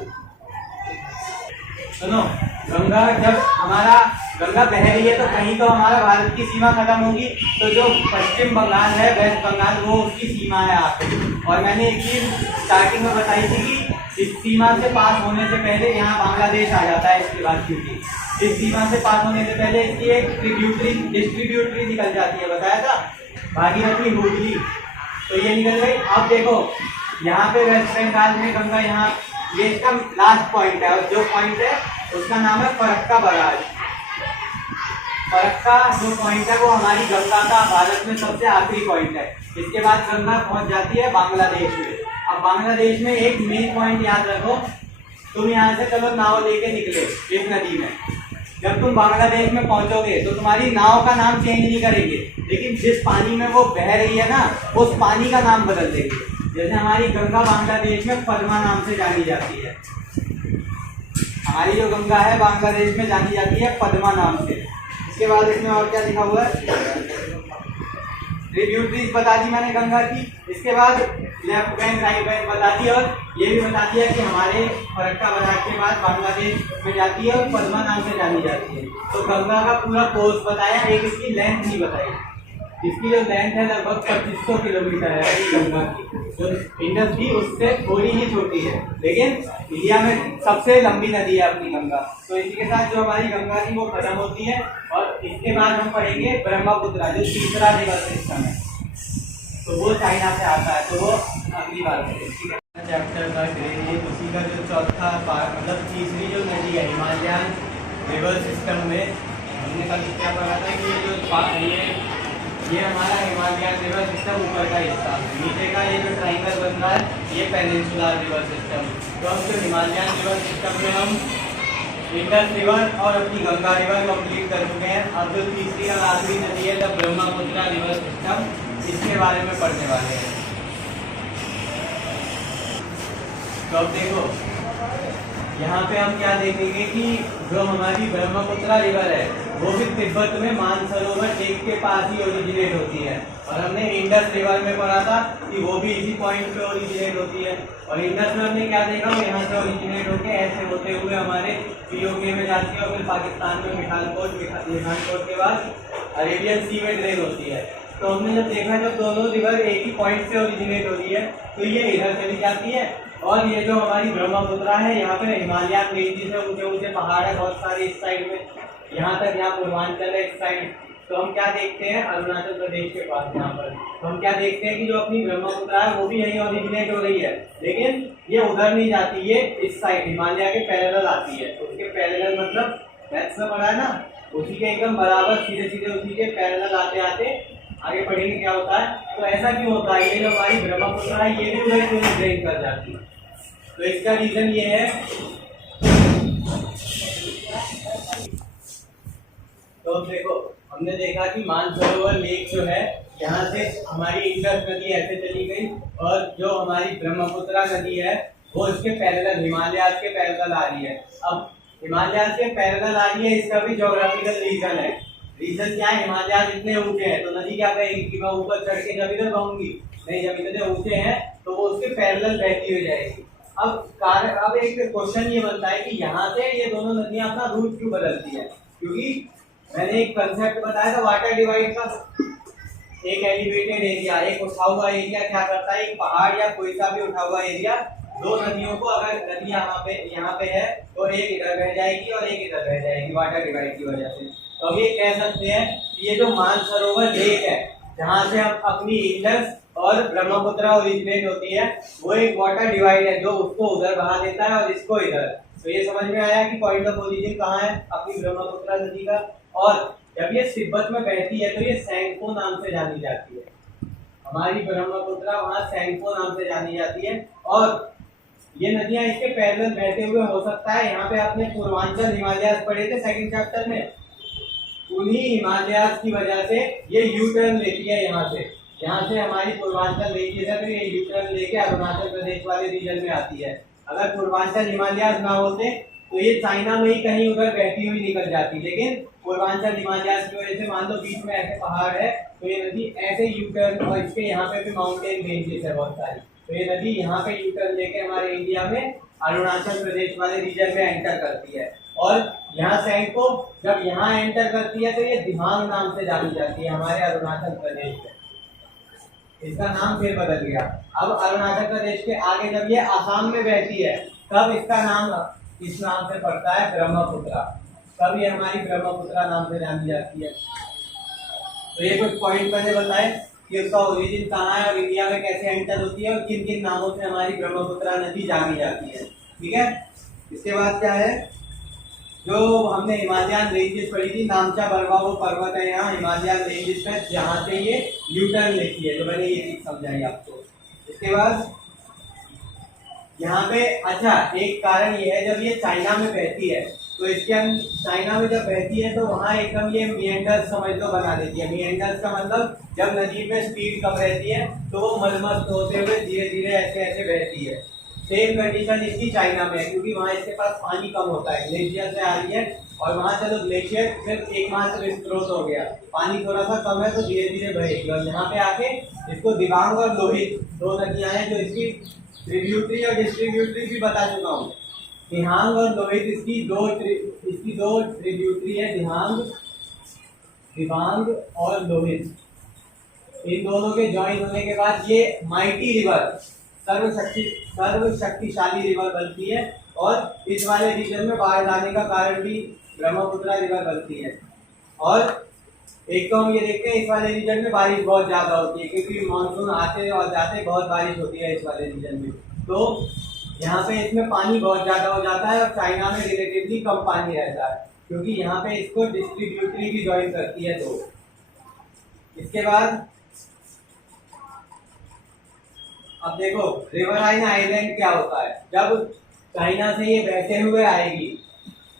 सुनो, गंगा जब हमारा गंगा बह रही है तो कहीं तो हमारा भारत की सीमा खत्म होगी, तो जो पश्चिम बंगाल है, वेस्ट बंगाल, वो उसकी सीमा है आखिर। और मैंने एक चीज स्टार्टिंग में बताई थी कि इस सीमा से पास होने से पहले यहाँ बांग्लादेश आ जाता है इसके बाद, क्योंकि इस सीमा से पास होने से पहले इसकी एक डिस्ट्रीब्यूटरी निकल जाती है, बताया था, भागीरथी, हुगली, तो ये निकल गई। अब देखो यहाँ पे वेस्ट बंगाल में गंगा, यहाँ ये इसका लास्ट पॉइंट है, और जो पॉइंट है उसका नाम है फरक्का बराज। फरक्का जो पॉइंट है वो हमारी गंगा का भारत में सबसे आखिरी पॉइंट है। इसके बाद गंगा पहुंच जाती है बांग्लादेश में। अब बांग्लादेश में एक मेन पॉइंट याद रखो, तुम यहाँ से चलो नाव लेके निकले इस नदी में, जब तुम बांग्लादेश में पहुंचोगे तो तुम्हारी नाव का नाम चेंज नहीं करेंगे, लेकिन जिस पानी में वो बह रही है ना उस पानी का नाम बदल देंगे। जैसे हमारी गंगा बांग्लादेश में पद्मा नाम से जानी जाती है, हमारी जो गंगा है बांग्लादेश में जानी जाती है पद्मा नाम से। इसके बाद इसमें और क्या लिखा हुआ है, ट्रिब्यूटरीज बता दी मैंने गंगा की। इसके बाद लेफ्ट बैंक, राइट बैंक बता दी, और ये भी बता दिया कि हमारे फरक्का बराज के बाद बांग्लादेश में जाती है और पद्मा नाम से जानी जाती है। तो गंगा का पूरा कोर्स बताया, एक इसकी लेंथ नहीं बताई। इसकी जो लेंथ है लगभग 2500 किलोमीटर है गंगा की, जो इंडस थी उससे थोड़ी ही छोटी है, लेकिन इंडिया में सबसे लंबी नदी है अपनी गंगा। तो इसी के साथ जो हमारी गंगा थी वो खत्म होती है, और इसके बाद हम पढ़ेंगे ब्रह्मपुत्र जो तीसरा रिवर सिस्टम है, तो वो चाइना से आता है, तो वो अगली बार पढ़ेंगे। चैप्टर का ग्रेडियंट, उसी का जो चौथा पार्ट, मतलब तीसरी जो नदी है हिमालयन रिवर सिस्टम में, हमने कल क्या पढ़ा था कि ये हमारा हिमालयन रिवर सिस्टम ऊपर का हिस्सा, नीचे का ये जो ट्राइंगल बन रहा है ये पेनिनसुलर रिवर सिस्टम। तो हम जो हिमालयन रिवर सिस्टम में हम इंडस रिवर और अपनी गंगा रिवर कंप्लीट कर चुके हैं। अब जो तीसरी और आखिरी नदी है द ब्रह्मपुत्र रिवर सिस्टम, इसके बारे में पढ़ने वाले हैं। तो अब देखो यहाँ पे हम क्या देखेंगे कि जो हमारी ब्रह्मपुत्र रिवर है वो भी तिब्बत में मानसरोवर लेक के पास ही ओरिजिनेट होती है, और हमने इंडस रिवर में पढ़ा था कि वो भी इसी पॉइंट पे ओरिजिनेट होती है। और इंडस में हमने क्या देखा, वो यहाँ से ओरिजिनेट होके ऐसे होते हुए हमारे पीओके में जाती है, और फिर पाकिस्तान में मिठानकोट के बाद अरेबियन सी में ड्रेन होती है। तो हमने जब देखा जब दोनों रिवर एक ही पॉइंट से ओरिजिनेट हो रही है तो ये इधर चली जाती है, और ये जो हमारी ब्रह्मपुत्र है यहाँ पे हिमालयन रेंजेस है, ऊंचे ऊंचे पहाड़ है बहुत सारे इस साइड में, यहाँ तक, यहाँ पूर्वांचल है इस साइड, तो हम क्या देखते हैं अरुणाचल प्रदेश के पास यहाँ पर, तो हम क्या देखते हैं कि जो अपनी ब्रह्मपुत्र है वो भी यही ओरिजिनेट हो रही है, लेकिन ये उधर नहीं जाती, ये इस साइड हिमालय के पैरेलल आती है। उसके पैरेलल मतलब मैथ्स में पढ़ा है ना, उसी के एकदम बराबर सीधे सीधे उसी के पैरेलल आते आते आगे पढ़ेंगे क्या होता है। तो ऐसा क्यों होता है, ये जो हमारी ब्रह्मपुत्र है ये भी उधर क्यों ड्रेन कर जाती है, तो इसका रीजन ये है। तो देखो हमने देखा कि मानसरोवर लेक जो है यहाँ से हमारी इंडस नदी ऐसे चली गई और जो हमारी ब्रह्मपुत्र नदी है वो इसके पैरेलल हिमालयाज के पैरेलल आ रही है। अब हिमालयाज के पैरेलल आ रही है, इसका भी ज्योग्राफिकल रीजन है। रीजन क्या है, हिमालयाज इतने ऊंचे हैं तो नदी क्या कहेगी कि मैं ऊपर चढ़ के जब इधर बहूंगी, नहीं जब इतने ऊंचे हैं तो वो उसके पैरेलल बहती हुई जाएगी। अब एक क्वेश्चन ये बनता है कि यहाँ से ये दोनों नदियां अपना रूट क्यों बदलती है, क्योंकि मैंने एक कंसेप्ट बताया था वाटर डिवाइड का। एक एलिवेटेड एरिया, एक उठा हुआ एरिया क्या करता है, एक पहाड़ या कोई सा भी उठा हुआ एरिया, दो नदियों को अगर नदी यहाँ पे है तो एक इधर बह जाएगी और एक इधर बह जाएगी वाटर डिवाइड की वजह से। तो अब ये कह सकते हैं कि ये जो मानसरोवर लेक है जहाँ से हम अपनी इंडस और ब्रह्मपुत्र ओरिजिनेट होती है वो एक वाटर डिवाइड है जो उसको उधर बहा देता है और इसको इधर। तो ये समझ में आया कि पॉइंट ऑफ ओरिजिन कहाँ है अपनी ब्रह्मपुत्र नदी का। और जब ये तिब्बत में बहती है तो ये सैंगपो नाम से जानी जाती है, हमारी ब्रह्मपुत्र वहां सैंगपो नाम से जानी जाती है। और ये नदियां इसके पैरेलल बहते हुए हो सकता है, यहाँ पे आपने पूर्वांचल हिमालयाज पढ़े थे सेकंड चैप्टर में, उन्हीं हिमालयाज की वजह से ये यू टर्न लेती है यहाँ से हमारी पूर्वांचल लेती है तो ये यू टर्न लेके अरुणाचल प्रदेश वाले रीजन में आती है। अगर पूर्वांचल हिमालयाज ना होते तो ये चाइना में ही कहीं उधर बहती हुई निकल जाती, लेकिन पूर्वांचल हिमालयाज की वजह से मान लो बीच में ऐसे पहाड़ है तो ये नदी ऐसे यू टर्न, और इसके यहाँ पे भी माउंटेन रेंजेस है बहुत सारी, तो ये नदी यहाँ पे यू टर्न लेके हमारे इंडिया में अरुणाचल प्रदेश वाले रीजन में एंटर करती है। और यहाँ सैंगपो जब यहाँ एंटर करती है तो ये दिबांग नाम से जानी जाती है हमारे अरुणाचल प्रदेश में, इसका नाम फिर बदल गया। अब अरुणाचल प्रदेश के आगे जब ये आसाम में बहती है तब इसका नाम इस नाम से पड़ता है ब्रह्मपुत्र, तब ये हमारी ब्रह्मपुत्र नाम से जानी जाती है। तो ये कुछ पॉइंट मैंने बताए कि उसका ओरिजिन कहाँ है और इंडिया में कैसे एंटर होती है और किन किन नामों से हमारी ब्रह्मपुत्र नदी जानी जाती है। ठीक है, इसके बाद क्या है, जो हमने हिमालयन रेंजेस पढ़ी थी, नामचा बरवा वो पर्वत है यहाँ हिमालयन रेंजेस में जहाँ से ये यू टर्न लेती है, तो मैंने ये चीज समझाई आपको। इसके बाद यहाँ पे अच्छा एक कारण ये है, जब ये चाइना में बहती है तो इसके चाइना में जब बहती है तो वहाँ एकदम ये मिएंडर्स समझ लो बना देती है। मिएंडर्स का मतलब जब नदी में स्पीड कम रहती है तो वो मलमस्त होते हुए धीरे धीरे ऐसे ऐसे बहती है। सेम कंडीशन इसकी चाइना में है क्योंकि वहाँ इसके पास पानी कम होता है, ग्लेशियर से आ रही है और वहाँ चलो ग्लेशियर सिर्फ एकमात्र स्रोत हो गया, पानी थोड़ा सा कम है तो धीरे धीरे बहेगी। और यहाँ पे आके इसको दिबांग और लोहित दो नदियाँ हैं जो इसकी ट्रिब्यूटरी और डिस्ट्रीब्यूटरी भी बता चुका हूँ। दिहांग और लोहित इसकी दो ट्रिब्यूटरी है, दिबांग और लोहित। इन दोनों के ज्वाइन होने के बाद ये माइटी रिवर सर्वशक्तिशाली रिवर बनती है और इस वाले रीजन में बाढ़ लाने का कारण भी ब्रह्मपुत्र रिवर बनती है। और एक तो हम ये देखते हैं इस वाले रीजन में बारिश बहुत ज्यादा होती है क्योंकि मानसून आते और जाते बहुत बारिश होती है इस वाले रीजन में, तो यहाँ पे इसमें पानी बहुत ज्यादा हो जाता है और चाइना में रिलेटिवली कम पानी रहता है क्योंकि यहाँ पे इसको डिस्ट्रीब्यूटरी भी ज्वाइन करती है। तो इसके बाद अब देखो रिवराइन आइलैंड क्या होता है, जब चाइना से ये बहते हुए आएगी,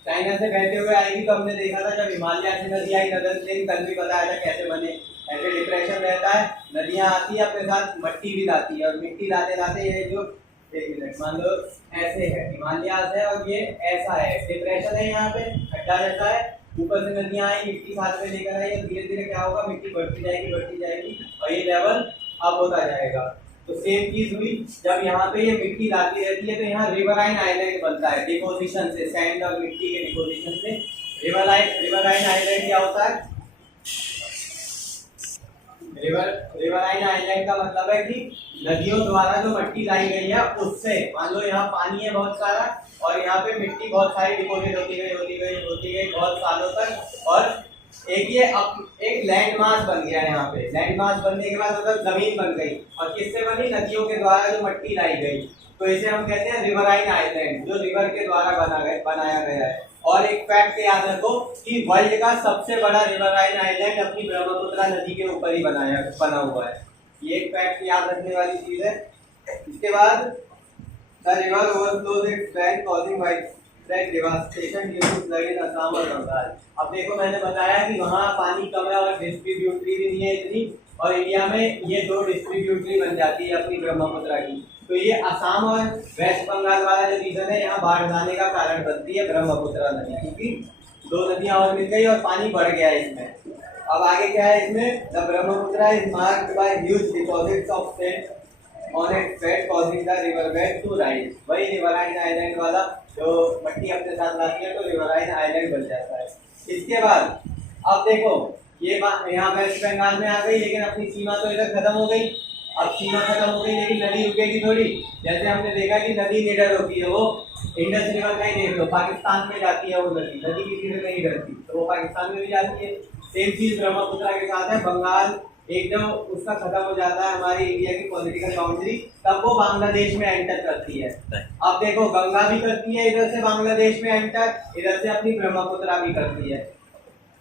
चाइना से बहते हुए आएगी तो हमने देखा था जब हिमालय से नदी आई, नदन प्लेन कल भी बताया था कैसे बने, ऐसे डिप्रेशन रहता है, नदियां आती है अपने साथ मट्टी भी लाती है और मिट्टी लाते लाते ये जो एक मिनट मान लो ऐसे है हिमालयाज है और ये ऐसा है डिप्रेशन है, यहाँ पे खड्डा रहता है, ऊपर से नदियां आई मिट्टी साथ में लेकर आई और धीरे धीरे क्या होगा मिट्टी बढ़ती जाएगी और ये लेवल अप होता जाएगा। तो सेम चीज हुई जब यहाँ पे ये मिट्टी लाती रहती है तो यहाँ रिवराइन आइलैंड बनता है डिपोजिशन से, सैंड और मिट्टी के डिपोजिशन से। रिवराइन आइलैंड क्या होता है, रिवराइन आइलैंड का मतलब है कि नदियों द्वारा जो मिट्टी लाई गई है उससे, मान लो यहाँ पानी है बहुत सारा और यहाँ पे मिट्टी बहुत सारी डिपोजिट होती गई बहुत सालों तक और एक ये एक लैंड मास बन गया यहाँ पे। लैंड मास बनने के बाद मतलब जमीन बन गई, और किससे बनी? नदियों के द्वारा जो मट्टी लाई गई, तो इसे हम कहते हैं रिवराइन आइलैंड, जो रिवर के द्वारा बनाया गया है। और एक फैक्ट याद रखो कि वर्ल्ड का सबसे बड़ा रिवराइन आइलैंड अपनी ब्रह्मपुत्र नदी के ऊपर ही बना हुआ है। ये एक फैक्ट याद रखने वाली चीज है। इसके बाद the river overflows its bank causing widespread devastation due to flood in Assam और बंगाल। अब देखो मैंने बताया कि वहाँ पानी कम है और डिस्ट्रीब्यूटरी भी नहीं है इतनी, और इंडिया में ये दो डिस्ट्रीब्यूटरी बन जाती है अपनी ब्रह्मपुत्र की। तो ये असम और वेस्ट बंगाल वाला जो रीजन है, यहाँ बाढ़ लाने का कारण बनती है ब्रह्मपुत्र नदी, क्योंकि दो नदियां और मिल गई और पानी बढ़ गया है इसमें। अब आगे क्या है इसमें? The Brahmaputra is marked by huge deposits of sand on its bed causing the river bed to rise. वही रिवराइन आइलैंड वाला जो मट्टी अपने साथ लाती है, तो रिवराइन आइलैंड बन जाता है। इसके बाद अब देखो ये यहाँ वेस्ट बंगाल में आ गई, लेकिन अपनी सीमा तो इधर खत्म हो गई। अब सीमा खत्म हो गई, लेकिन नदी रुकेगी थोड़ी। जैसे हमने देखा कि नदी निडर होती है, वो इंडस रिवर का ही देख लो, पाकिस्तान में जाती है वो नदी, नदी किसी से नहीं डरती, तो वो पाकिस्तान में भी जाती है। सेम चीज ब्रह्मपुत्र के साथ है। बंगाल एकदम उसका खत्म हो जाता है हमारी इंडिया की पॉलिटिकल बाउंड्री, तब वो बांग्लादेश में एंटर करती है। अब देखो गंगा भी करती है इधर से बांग्लादेश में एंटर, इधर से अपनी ब्रह्मपुत्र भी करती है।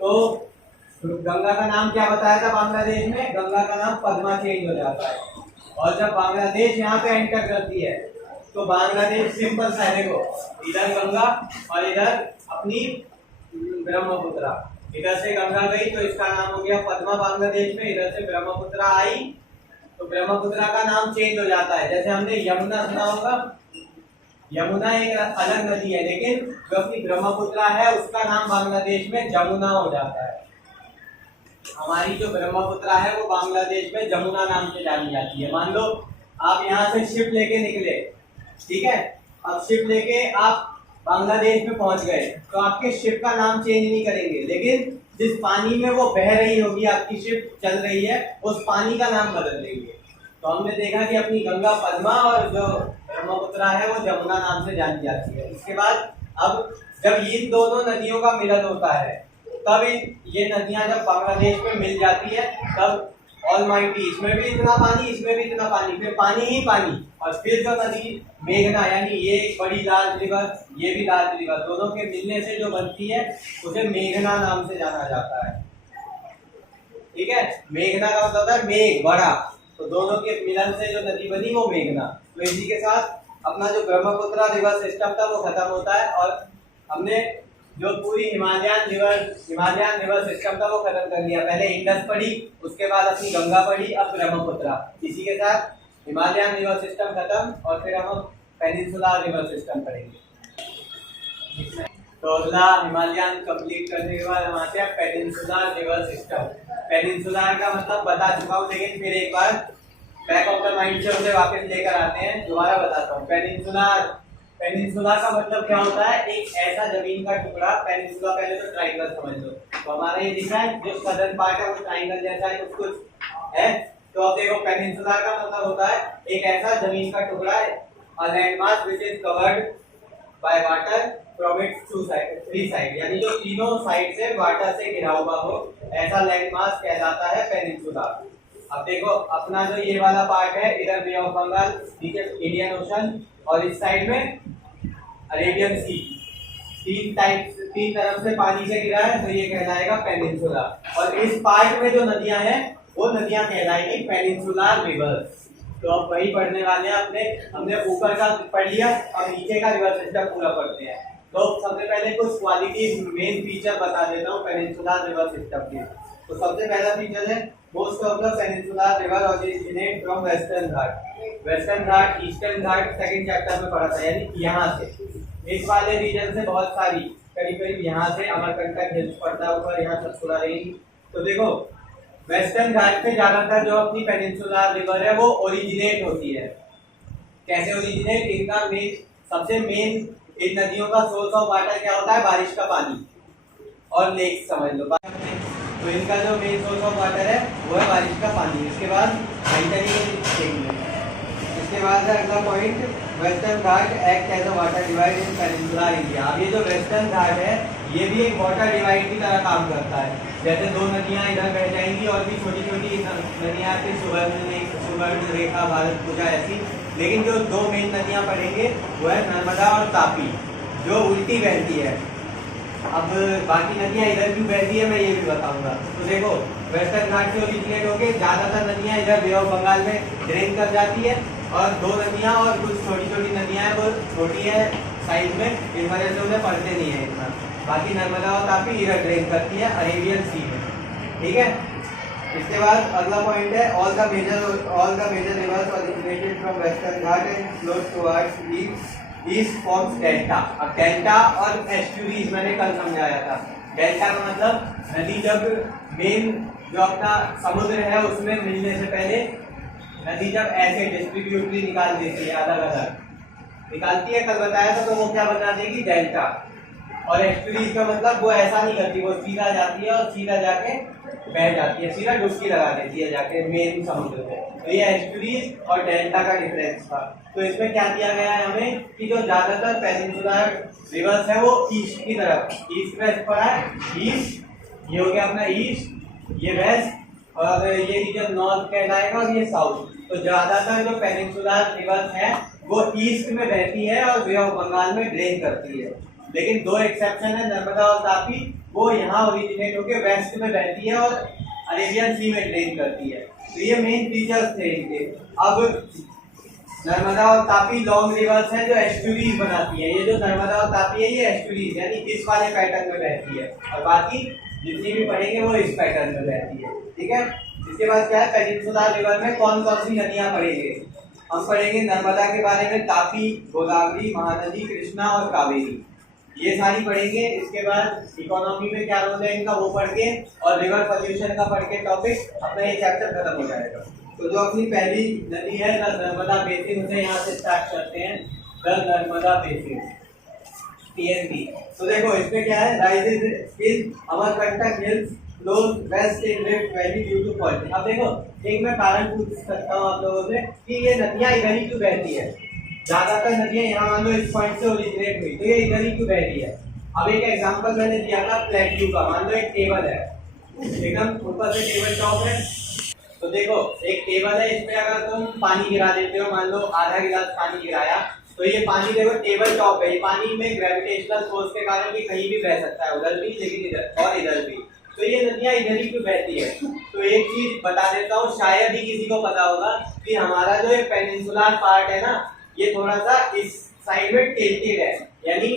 तो गंगा का नाम क्या बताया था बांग्लादेश में? गंगा का नाम पद्मा चेंज हो जाता है। और जब बांग्लादेश यहाँ पे एंटर करती है, तो बांग्लादेश सिंपल सा है, देखो इधर गंगा और इधर अपनी ब्रह्मपुत्र। इधर से गंगा गई तो इसका नाम हो गया पद्मा बांग्लादेश में, इधर से ब्रह्मपुत्र आई तो ब्रह्मपुत्र का नाम चेंज हो जाता है। जैसे हमने यमुना सुना होगा, यमुना एक अलग नदी है, लेकिन जो अपनी ब्रह्मपुत्र है उसका नाम बांग्लादेश में जमुना हो जाता है। हमारी जो ब्रह्मपुत्र है वो बांग्लादेश में जमुना नाम से जानी जाती है। मान लो आप यहाँ से शिप लेके निकले, ठीक है, अब शिप लेके आप बांग्लादेश में पहुंच गए, तो आपके शिप का नाम चेंज नहीं करेंगे, लेकिन जिस पानी में वो बह रही होगी, आपकी शिप चल रही है, उस पानी का नाम बदल देंगे। तो हमने देखा कि अपनी गंगा पद्मा और जो ब्रह्मपुत्र है वो जमुना नाम से जानी जाती है। इसके बाद अब जब इन दोनों नदियों का मिलन होता है, तब ये नदियां जब बांग्लादेश में मिल जाती है, तब ऑलमाइटी, इसमें भी इतना पानी, इसमें भी इतना पानी, फिर पानी ही पानी। और फिर जो नदी मेघना, यानी ये एक बड़ी लार्ज रिवर, ये भी लार्ज रिवर, दोनों के मिलने से जो बनती है उसे मेघना नाम से जाना जाता है। ठीक है, मेघना का मतलब है मेघ, बड़ा, तो दोनों के मिलन से जो नदी बनी वो मेघना। तो इसी के साथ अपना जो ब्रह्मपुत्र रिवर सिस्टम था वो खत्म होता है, और हमने जो पूरी हिमालयन रिवर सिस्टम था वो खत्म कर दिया। पहले इंडस पड़ी, उसके बाद अपनी गंगा पड़ी, अब ब्रह्मपुत्र। इसी के साथ हिमालयन रिवर सिस्टम खत्म, और फिर हम पेनिनसुलर रिवर सिस्टम पढ़ेंगे। तो अगला हिमालयन कंप्लीट करने के बाद हम आते हैं पेनिनसुलर रिवर सिस्टम। पेनिनसुलर का मतलब बता चुका हूँ, लेकिन फिर एक बार बैक ऑफ द माइंड से उसे वापस लेकर आते हैं, दोबारा बताता हूँ। पेनिनसुला का मतलब क्या होता है? एक ऐसा जमीन का टुकड़ा। पेनिनसुला पहले तो ट्राइंगल समझ लो, तो हमारा ये दिख रहा है जो सदर्न पार्ट है वो ट्राइंगल जैसा है, कुछ है। तो अब देखो पेनिनसुला का मतलब होता है एक ऐसा जमीन का टुकड़ा, a landmass which is covered by water from its three side, यानी जो तीनों साइड से वाटर से घिरा हुआ हो, ऐसा लैंडमास कहलाता है पेनिनसुला। अब देखो अपना जो ये वाला पार्ट है, इधर बे ऑफ बंगाल, नीचे इंडियन ओशन, और इस साइड में अरेबियन सी, तीन तरफ से पानी से घिरा है, तो ये कहलाएगा पेनिनसुला। और इस पार्ट में जो नदियां हैं वो नदियां कहलाएंगी पेनिनसुलर रिवर्स। तो अब वही पढ़ने वाले हैं हमने ऊपर का पढ़ लिया, और नीचे का रिवर सिस्टम पूरा पढ़ते हैं। तो सबसे पहले कुछ क्वालिटी मेन फीचर बता देता हूँ पेनिनसुलर रिवर सिस्टम के। तो सबसे पहला फीचर है most of the peninsular river originate from Western Ghat. Western Ghat, eastern Ghat second chapter में पढ़ा था, यानी यहाँ से इस वाले रीजन से बहुत सारी, करीब यहाँ से अमरकंटक हिल्स पड़ता है ऊपर, यहाँ सतपुड़ा रेंज। तो देखो वेस्टर्न घाट पे ज्यादातर जो अपनी पेनिनसुलर रिवर है वो ओरिजिनेट होती है। कैसे ओरिजिनेट? इनका सबसे मेन इन नदियों का सोर्स ऑफ वाटर क्या होता है? बारिश का पानी और लेक समझ लो। तो इनका जो मेन सोर्स ऑफ वाटर है वो है बारिश का पानी। इसके बाद इसके इसके बाद है अगला point, Western Ghat act as a water divide in peninsular India. अब ये जो वेस्टर्न घाट है ये भी एक वाटर डिवाइड की तरह काम करता है। जैसे दो नदियां इधर बह जाएंगी और भी छोटी छोटी नदियां आती, सुवर्ण रेखा, भारतपुजा ऐसी, लेकिन जो दो मेन नदियां पड़ेंगे वो है नर्मदा और तापी, जो उल्टी बहती है। अब बाकी नदियां इधर क्यों बहती है मैं ये भी बताऊंगा। तो देखो, वेस्टर्न घाट से ओरिजिनेट होके ज्यादातर नदियां इधर बे ऑफ बंगाल में ड्रेन कर जाती है, और दो नदियां और कुछ छोटी छोटी नदियां हैं वो छोटी है साइज में, इस वजह से उन्हें पड़ते नहीं है इतना। बाकी नर्मदा और तापी इधर ड्रेन करती है अरेबियन सी में, ठीक है। इसके बाद अगला पॉइंट है, all the major rivers originated from Western Ghat and flows towards east forms delta. अब डेल्टा और एस्चुरीज मैंने कल समझाया था। डेल्टा का मतलब नदी जब मेन जो अपना समुद्र है उसमें मिलने से पहले नदी जब ऐसे डिस्ट्रीब्यूटली निकाल देती है, अलग अलग निकालती है, कल बताया था, तो वो क्या बना देगी, डेल्टा। और एस्चुरीज का मतलब वो ऐसा नहीं करती, वो सीधा जाती है और सीधा जाके बह जाती है, सीधा डुबकी लगा देती है जाके मेन समुद्र में। तो ये एस्चुरीज और डेल्टा का डिफरेंस था। तो इसमें क्या दिया गया है हमें कि जो ज्यादातर पेनिनसुलर रिवर्स है वो ईस्ट की तरफ, ईस्ट वेस्ट पड़ा है, ईस्ट ये हो गया अपना ईस्ट, ये वेस्ट, और ये रीजन नॉर्थ कहलाएगा, और ये साउथ। तो ज्यादातर जो पेनिनसुलर रिवर्स है वो ईस्ट में बहती है और बे ऑफ बंगाल में ड्रेन करती है। लेकिन दो एक्सेप्शन है, नर्मदा और तापी, वो यहाँ ओरिजिनेट होकर वेस्ट में बहती है और अरेबियन सी में ड्रेन करती है। तो ये मेन फीचर्स थे इनके। अब नर्मदा और तापी लॉन्ग रिवर्स है जो एस्चुरीज बनाती है। ये जो नर्मदा और तापी है ये एस्चुरीज यानी इस वाले पैटर्न में बहती है, और बाकी जितनी भी पढ़ेंगे वो इस पैटर्न में बहती है, ठीक है। इसके बाद क्या है, पेनिनसुलर रिवर में कौन कौन सी नदियां पड़ेंगे। हम पढ़ेंगे नर्मदा के बारे में, तापी, गोदावरी, महानदी, कृष्णा और कावेरी, ये सारी पढ़ेंगे। इसके बाद इकोनॉमी में क्या रोल है इनका वो पढ़ के, और रिवर पोल्यूशन का पढ़ के टॉपिक अपना ये चैप्टर खत्म हो जाएगा। तो जो अपनी पहली नदी है द नर्मदा बेसिन, उसे यहाँ से स्टार्ट करते हैं, द नर्मदा बेसिन, TNB। तो देखो इसमें क्या है, rises in Amarkantak hills, flows west in rift valley due to fault. अब देखो एक मैं कारण पूछ सकता हूँ आप लोगों से कि ये नदियाँ इधर ही क्यों बहती है। ज्यादातर नदियाँ यहाँ मान लो इस पॉइंट से ओरिजिनेट हुई, तो ये इधर ही क्यों बह रही है। अब एक एग्जांपल मैंने दिया था प्लेट्यू का, मान लो एक टेबल है, एकदम ऊपर से टेबल टॉप है। तो देखो एक टेबल है, इसमें अगर तुम पानी गिरा देते हो, मान लो आधा गिलास पानी गिराया, तो ये पानी देखो टेबल टॉप है, ये पानी में ग्रेविटेशनल फोर्स के कारण भी कहीं भी बह सकता है, उधर भी लेकिन इधर और इधर भी। तो ये नदियाँ इधर ही क्यों बहती है। तो एक चीज बता देता हूँ, शायद ही किसी को पता होगा कि हमारा जो ये पेनिनसुलर पार्ट है ना, ये थोड़ा सा इस साइड में टिल्टेड है। यानी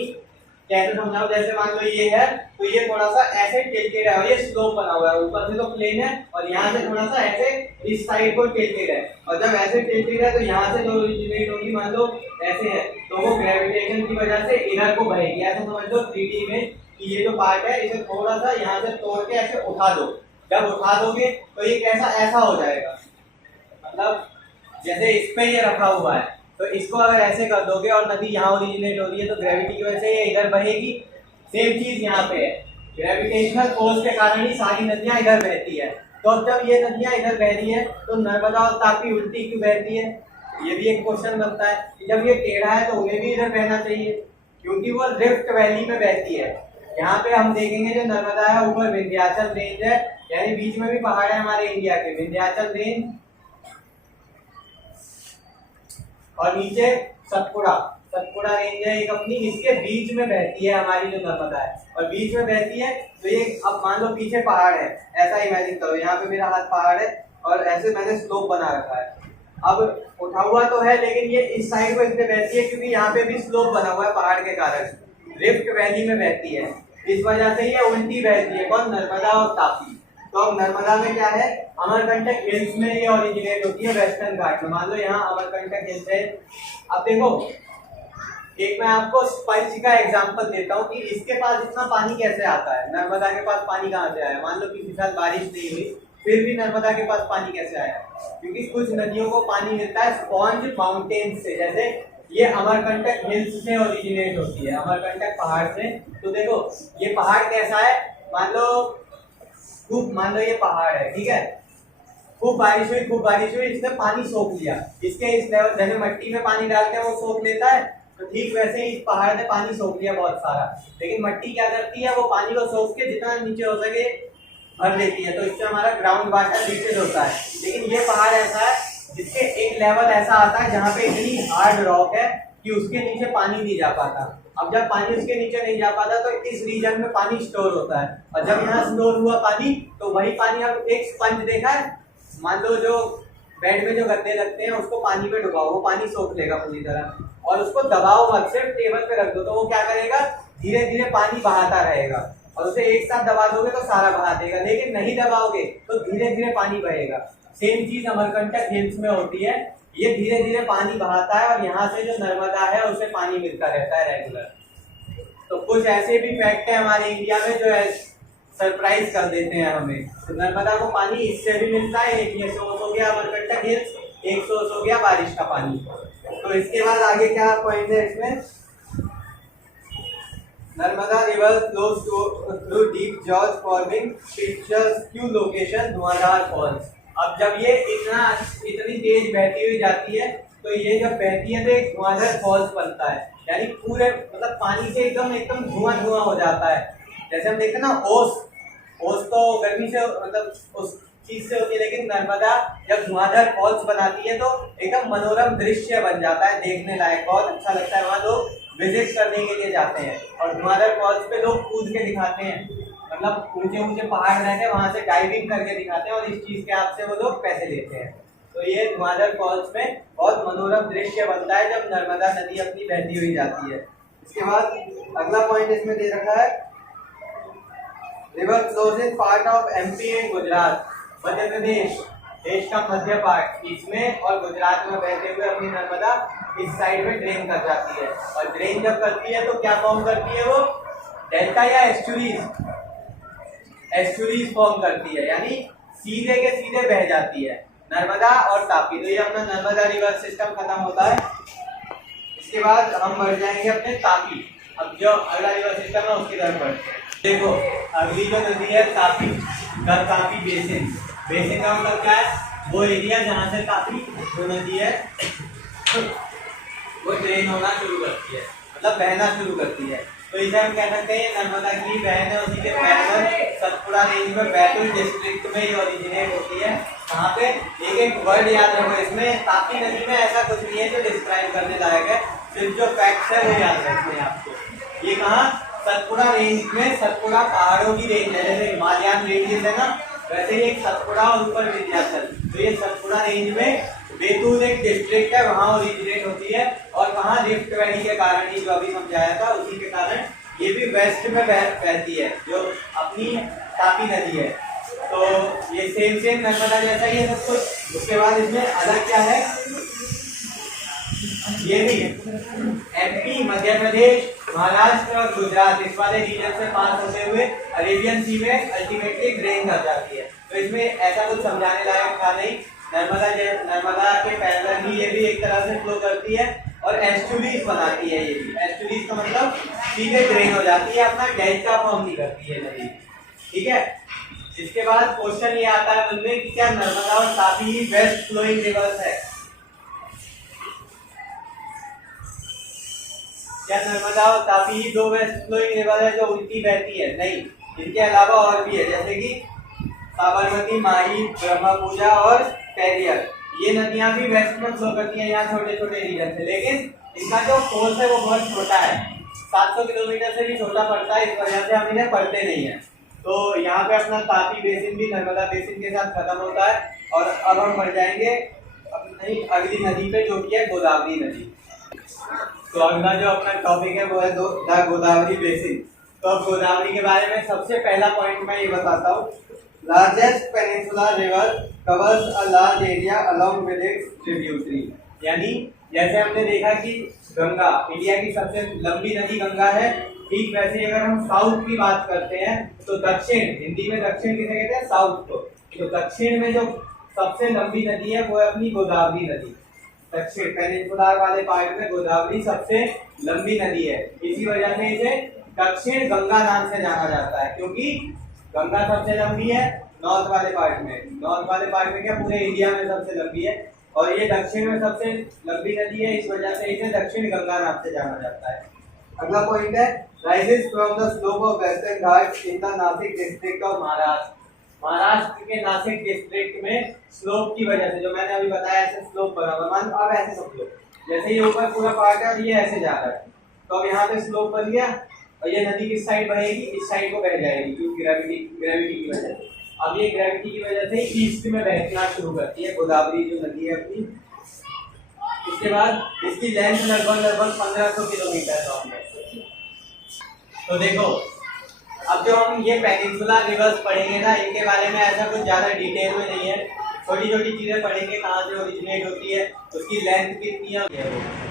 कैसे समझाऊं, जैसे मान लो ये है तो ये थोड़ा सा ऐसे टिल्टेड है और ये स्लोप बना हुआ है, ऊपर से तो प्लेन है और यहाँ से थोड़ा सा ऐसे इस साइड को टिल्टेड है। और जब ऐसे टिल्टेड है तो यहाँ से जो ओरिजिनेट होगी मान लो ऐसे है, तो वो ग्रेविटेशन की वजह से इधर को बहेगी। ऐसा समझ लो 3D में कि ये जो पार्ट है इसे थोड़ा सा यहाँ से तोड़ के ऐसे उठा दो, जब उठा दोगे तो ये कैसा ऐसा हो जाएगा, मतलब जैसे इस पे ये रखा हुआ है, तो इसको अगर ऐसे कर दोगे और नदी यहाँ ओरिजिनेट हो रही है तो ग्रेविटी की वजह से ये इधर बहेगी। सेम चीज यहाँ पे है, ग्रेविटेशनल फोर्स के कारण ही सारी नदियाँ इधर बहती है। तो अब जब ये नदियाँ इधर बह रही है तो नर्मदा और तापी उल्टी क्यों बहती है, ये भी एक क्वेश्चन बनता है कि जब ये टेढ़ा है तो उन्हें भी इधर बहना चाहिए, क्योंकि वो रिफ्ट वैली में बहती है। यहाँ पे हम देखेंगे जो नर्मदा है ऊपर विंध्याचल रेंज है, यानी बीच में भी पहाड़ है हमारे इंडिया के, विंध्याचल रेंज, और नीचे सतपुड़ा रेंज है एक अपनी, इसके बीच में बहती है हमारी जो नर्मदा है, और बीच में बहती है। तो ये अब मान लो पीछे पहाड़ है, ऐसा इमेजिन करो, यहाँ पे मेरा हाथ पहाड़ है और ऐसे मैंने स्लोप बना रखा है। अब उठा हुआ तो है लेकिन ये इस साइड को इसलिए बहती है क्योंकि यहाँ पे भी स्लोप बना हुआ है पहाड़ के कारण, रिफ्ट वैली में बहती है, इस वजह से ये उल्टी बहती है। कौन, नर्मदा और तापी। तो अब नर्मदा में क्या है, अमरकंटक हिल्स में ये ओरिजिनेट होती है वेस्टर्न घाट में। मान लो यहाँ अमरकंटक हिल्स है। अब देखो एक मैं आपको स्पंज का एग्जांपल देता हूँ कि इसके पास इतना पानी कैसे आता है, नर्मदा के पास पानी कहाँ से आया। मान लो किसी साल बारिश नहीं हुई फिर भी नर्मदा के पास पानी कैसे आया, क्योंकि कुछ नदियों को पानी मिलता है स्पॉन्ज माउंटेन से, जैसे ये अमरकंटक हिल्स से ओरिजिनेट होती है, अमरकंटक पहाड़ से। तो देखो ये पहाड़ कैसा है, मान लो ये पहाड़ है, ठीक है, खूब बारिश हुई, इसने पानी सोख लिया। इसके इस लेवल, जैसे मिट्टी में पानी डालते हैं वो सोख लेता है, तो ठीक वैसे ही इस पहाड़ ने पानी सोख लिया बहुत सारा। लेकिन मिट्टी क्या करती है, वो पानी को सोख के जितना नीचे हो सके भर लेती है, तो इससे हमारा ग्राउंड वाटर लीकेज होता है। लेकिन ये पहाड़ ऐसा है जिसके एक लेवल ऐसा आता है जहाँ पे इतनी हार्ड रॉक है कि उसके नीचे पानी नहीं जा पाता। अब जब पानी उसके नीचे नहीं जा पाता तो इस रीजन में पानी स्टोर होता है, और जब यहाँ स्टोर हुआ पानी तो वही पानी, अब एक स्पंज देखा है, मान लो जो बेड में जो गद्दे लगते हैं उसको पानी में डुबाओ, वो पानी सोख लेगा पूरी तरह, और उसको दबाओ मत, सिर्फ टेबल पे रख दो, तो वो क्या करेगा, धीरे धीरे पानी बहाता रहेगा, और उसे एक साथ दबा दोगे तो सारा बहा देगा। लेकिन नहीं दबाओगे तो धीरे धीरे पानी बहेगा। सेम चीज अमरकंटक हिल्स में होती है, ये धीरे धीरे पानी बहाता है और यहाँ से जो नर्मदा है उसे पानी मिलता रहता है रेगुलर। तो कुछ ऐसे भी फैक्ट है हमारे इंडिया में जो है सरप्राइज कर देते हैं हमें। तो नर्मदा को पानी इससे भी मिलता है, एक ये सोर्स हो गया अमरकंटक हिल्स, एक सोर्स हो गया बारिश का पानी। तो इसके बाद आगे क्या पॉइंट है इसमें, Narmada river flows through deep George forming pictures location धुआंधार फॉल्स। अब जब ये इतनी तेज बहती हुई जाती है तो ये जब बहती है तो एक धुआंधार फॉल्स बनता है, यानी पूरे मतलब पानी से एकदम धुआं हो जाता है। जैसे हम देखते हैं ना ओस तो गर्मी से मतलब उस चीज से होती है, लेकिन नर्मदा जब धुआंधार फॉल्स बनाती है तो एकदम मनोरम दृश्य बन जाता है, देखने लायक, बहुत अच्छा लगता है। वहाँ लोग विजिट करने के लिए जाते हैं और धुआंधार फॉल्स पे लोग कूद के दिखाते हैं, मतलब ऊंचे पहाड़ रहते हैं वहां से डाइविंग करके दिखाते हैं, और इस चीज के आपसे वो लोग पैसे लेते हैं। तो ये धुआंधार फॉल्स में बहुत मनोरम दृश्य बनता है जब नर्मदा नदी अपनी बहती हुई जाती है। इसके बाद अगला पॉइंट इसमें दे रखा है, river flows in part of MP and Gujarat. Madhya Pradesh देश का मध्य पार्ट, इसमें और गुजरात में बहते हुए अपनी नर्मदा इस साइड में ड्रेन कर जाती है, और ड्रेन जब करती है तो क्या फॉर्म करती है, वो डेल्टा या एस्चुरीज फॉर्म करती है, यानी सीधे के सीधे बह जाती है नर्मदा और तापी। तो ये अपना नर्मदा रिवर सिस्टम खत्म होता है। इसके बाद हम बढ़ जाएंगे अपने तापी। अब जो अगला रिवर सिस्टम है उसकी तरफ बढ़ते हैं। देखो अगली जो नदी है तापी, तापी बेसिन। बेसिन का मतलब क्या है, वो एरिया जहाँ से तापी जो नदी है वो ड्रेन होना शुरू करती है, मतलब बहना शुरू करती है। तो इसे हम कह सकते हैं नर्मदा की बहन है, उसी के पैरेलल सतपुड़ा रेंज में बैतूल डिस्ट्रिक्ट में ये ओरिजिनेट होती है। वहाँ पे एक वर्ड याद रखो, इसमें तापी नदी में ऐसा कुछ नहीं है जो डिस्क्राइब करने लायक है, सिर्फ जो फैक्ट्स है वो याद रखने हैं आपको। ये कहाँ, सतपुड़ा रेंज में, सतपुड़ा पहाड़ों की रेंज है, जैसे हिमालयन रेंजेस है ना, वैसे ही एक सतपुड़ा और ऊपर विंध्याचल। तो ये सतपुड़ा रेंज में बैतूल एक डिस्ट्रिक्ट है, वहाँ ओरिजिनेट होती है, और वहाँ रिफ्ट वैली के कारण ही जो अभी समझाया था उसी के कारण ये भी वेस्ट में बहती है जो अपनी तापी नदी है। तो ये सेम नर्मदा जैसा ही है सब कुछ। उसके बाद इसमें अलग क्या है, ये भी एमपी, मध्य प्रदेश, महाराष्ट्र और गुजरात इस वाले रीजन से पास होते हुए अरेबियन सी में अल्टीमेटली ड्रेन कर जाती है। तो इसमें ऐसा कुछ समझाने लायक था नहीं। नर्मदा के पैरेलल ही ये भी एक तरह से फ्लो करती है और एस्चुरीज बनाती है। ये भी एस्चुरीज का मतलब सीधे ड्रेन हो जाती है, अपना डेल्टा फॉर्म नहीं करती है नदी, ठीक है। इसके बाद क्वेश्चन ये आता है मन में कि क्या नर्मदा और तापी ही वेस्ट फ्लोइंग रिवर्स है? क्या नर्मदा और तापी ही दो वेस्ट फ्लोइंग रिवर है जो उल्टी बहती है? नहीं, इनके अलावा और भी है, जैसे कि साबरमती, माही, ब्रह्मपुरा और पेरियर। ये नदियां भी वेस्ट में फ्लो करती हैं यहाँ छोटे छोटे रीजन से, लेकिन इनका जो फोर्स है वो बहुत छोटा है, 700 किलोमीटर से भी छोटा पड़ता है, इस वजह से हम इन्हें पढ़ते नहीं है। तो यहाँ पे अपना तापी बेसिन भी नर्मदा बेसिन के साथ खत्म होता है। और अब हम बढ़ जाएंगे अपनी अगली नदी पे जो कि है गोदावरी नदी। तो अगला जो अपना टॉपिक है वो है द गोदावरी बेसिन। तो अब गोदावरी के बारे में सबसे पहला पॉइंट मैं ये बताता हूँ, largest peninsular river covers a large area along with its tributary. यानी जैसे हमने देखा कि गंगा इंडिया की सबसे लंबी नदी गंगा है, ठीक वैसे अगर हम साउथ की बात करते हैं तो दक्षिण, हिंदी में दक्षिण किसे कहते हैं? साउथ को। तो दक्षिण में जो सबसे लंबी नदी है वो है अपनी गोदावरी नदी। दक्षिण पेनिनसुलर वाले पार्ट में गोदावरी सबसे लंबी नदी है, इसी वजह से इसे दक्षिण गंगा नाम से जाना जाता है, क्योंकि गंगा सबसे लंबी है, नॉर्थ वाले पार्ट में। नॉर्थ वाले पार्ट में क्या पूरे इंडिया में सबसे लंबी है, और ये दक्षिण में सबसे लंबी नदी है, इस वजह से इसे दक्षिण गंगा नाम से जाना जाता है। अगला पॉइंट है rises from the slope of western Ghats in the Nashik district of Maharashtra. Maharashtra के नासिक डिस्ट्रिक्ट में स्लोप की वजह से, जो मैंने अभी बताया ऐसे स्लोप बना हुआ, मान लो अब ऐसे समझ लो, जैसे ये ऊपर पूरा पार्ट है और ये ऐसे जा रहा है, तो अब यहाँ पे स्लोप बन गया और ये नदी किस साइड बहेगी, इस साइड को बह जाएगी क्योंकि ग्रेविटी की वजह से। अब ये ग्रेविटी की वजह से ईस्ट में बहना शुरू करती है गोदावरी जो नदी है अपनी। इसके बाद इसकी लेंथ लगभग 1500 किलोमीटर है। तो देखो अब जो हम ये पेनिनसुला रिवर्स पढ़ेंगे ना, इनके बारे में ऐसा कुछ ज्यादा डिटेल में नहीं है, छोटी छोटी चीजें पढ़ेंगे, कहाँ से ओरिजिनेट होती है, उसकी लेंथ कितनी है,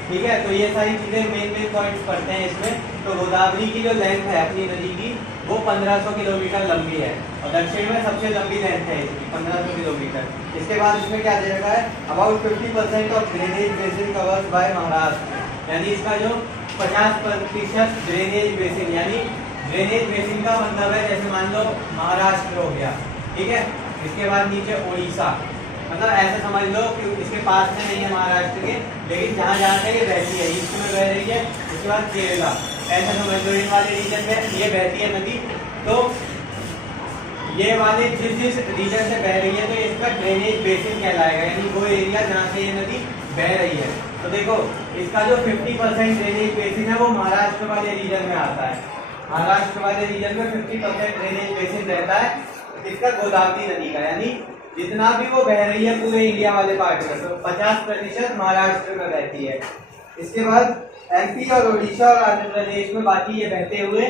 ठीक है। तो ये सारी चीजें मेन पॉइंट्स पढ़ते हैं इसमें। तो गोदावरी की जो लेंथ है अपनी नदी की वो 1500 किलोमीटर लंबी है, और दक्षिण में सबसे लंबी लेंथ है इसकी 1500 किलोमीटर। इसके बाद इसमें क्या दे रखा है, about 50% of drainage basin covers by Maharashtra, यानी इसका जो 50% ड्रेनेज बेसिन, यानी ड्रेनेज बेसिन का मतलब है जैसे मान लो महाराष्ट्र हो गया, ठीक है। इसके बाद नीचे उड़ीसा, मतलब ऐसे समझ लो कि इसके पास में नहीं है महाराष्ट्र के, लेकिन जहाँ जहाँ से ये बहती है ईस्ट में बह रही है। उसके बाद केरला, ऐसा समझ लो इन वाले रीजन में ये बहती है नदी, तो ये वाले जिस रीजन से बह रही है तो इसका ड्रेनेज बेसिन कहलाएगा, यानी वो एरिया जहाँ से ये नदी बह रही है। तो देखो इसका जो 50% ड्रेनेज बेसिन है वो महाराष्ट्र वाले रीजन में आता है। महाराष्ट्र वाले रीजन में 50% ड्रेनेज बेसिन रहता है इसका गोदावरी नदी का, यानी जितना भी वो बह रही है पूरे इंडिया वाले पार्ट में, तो 50% महाराष्ट्र में बहती है। इसके बाद एमपी और ओडिशा और आंध्र प्रदेश में बाकी ये बहते हुए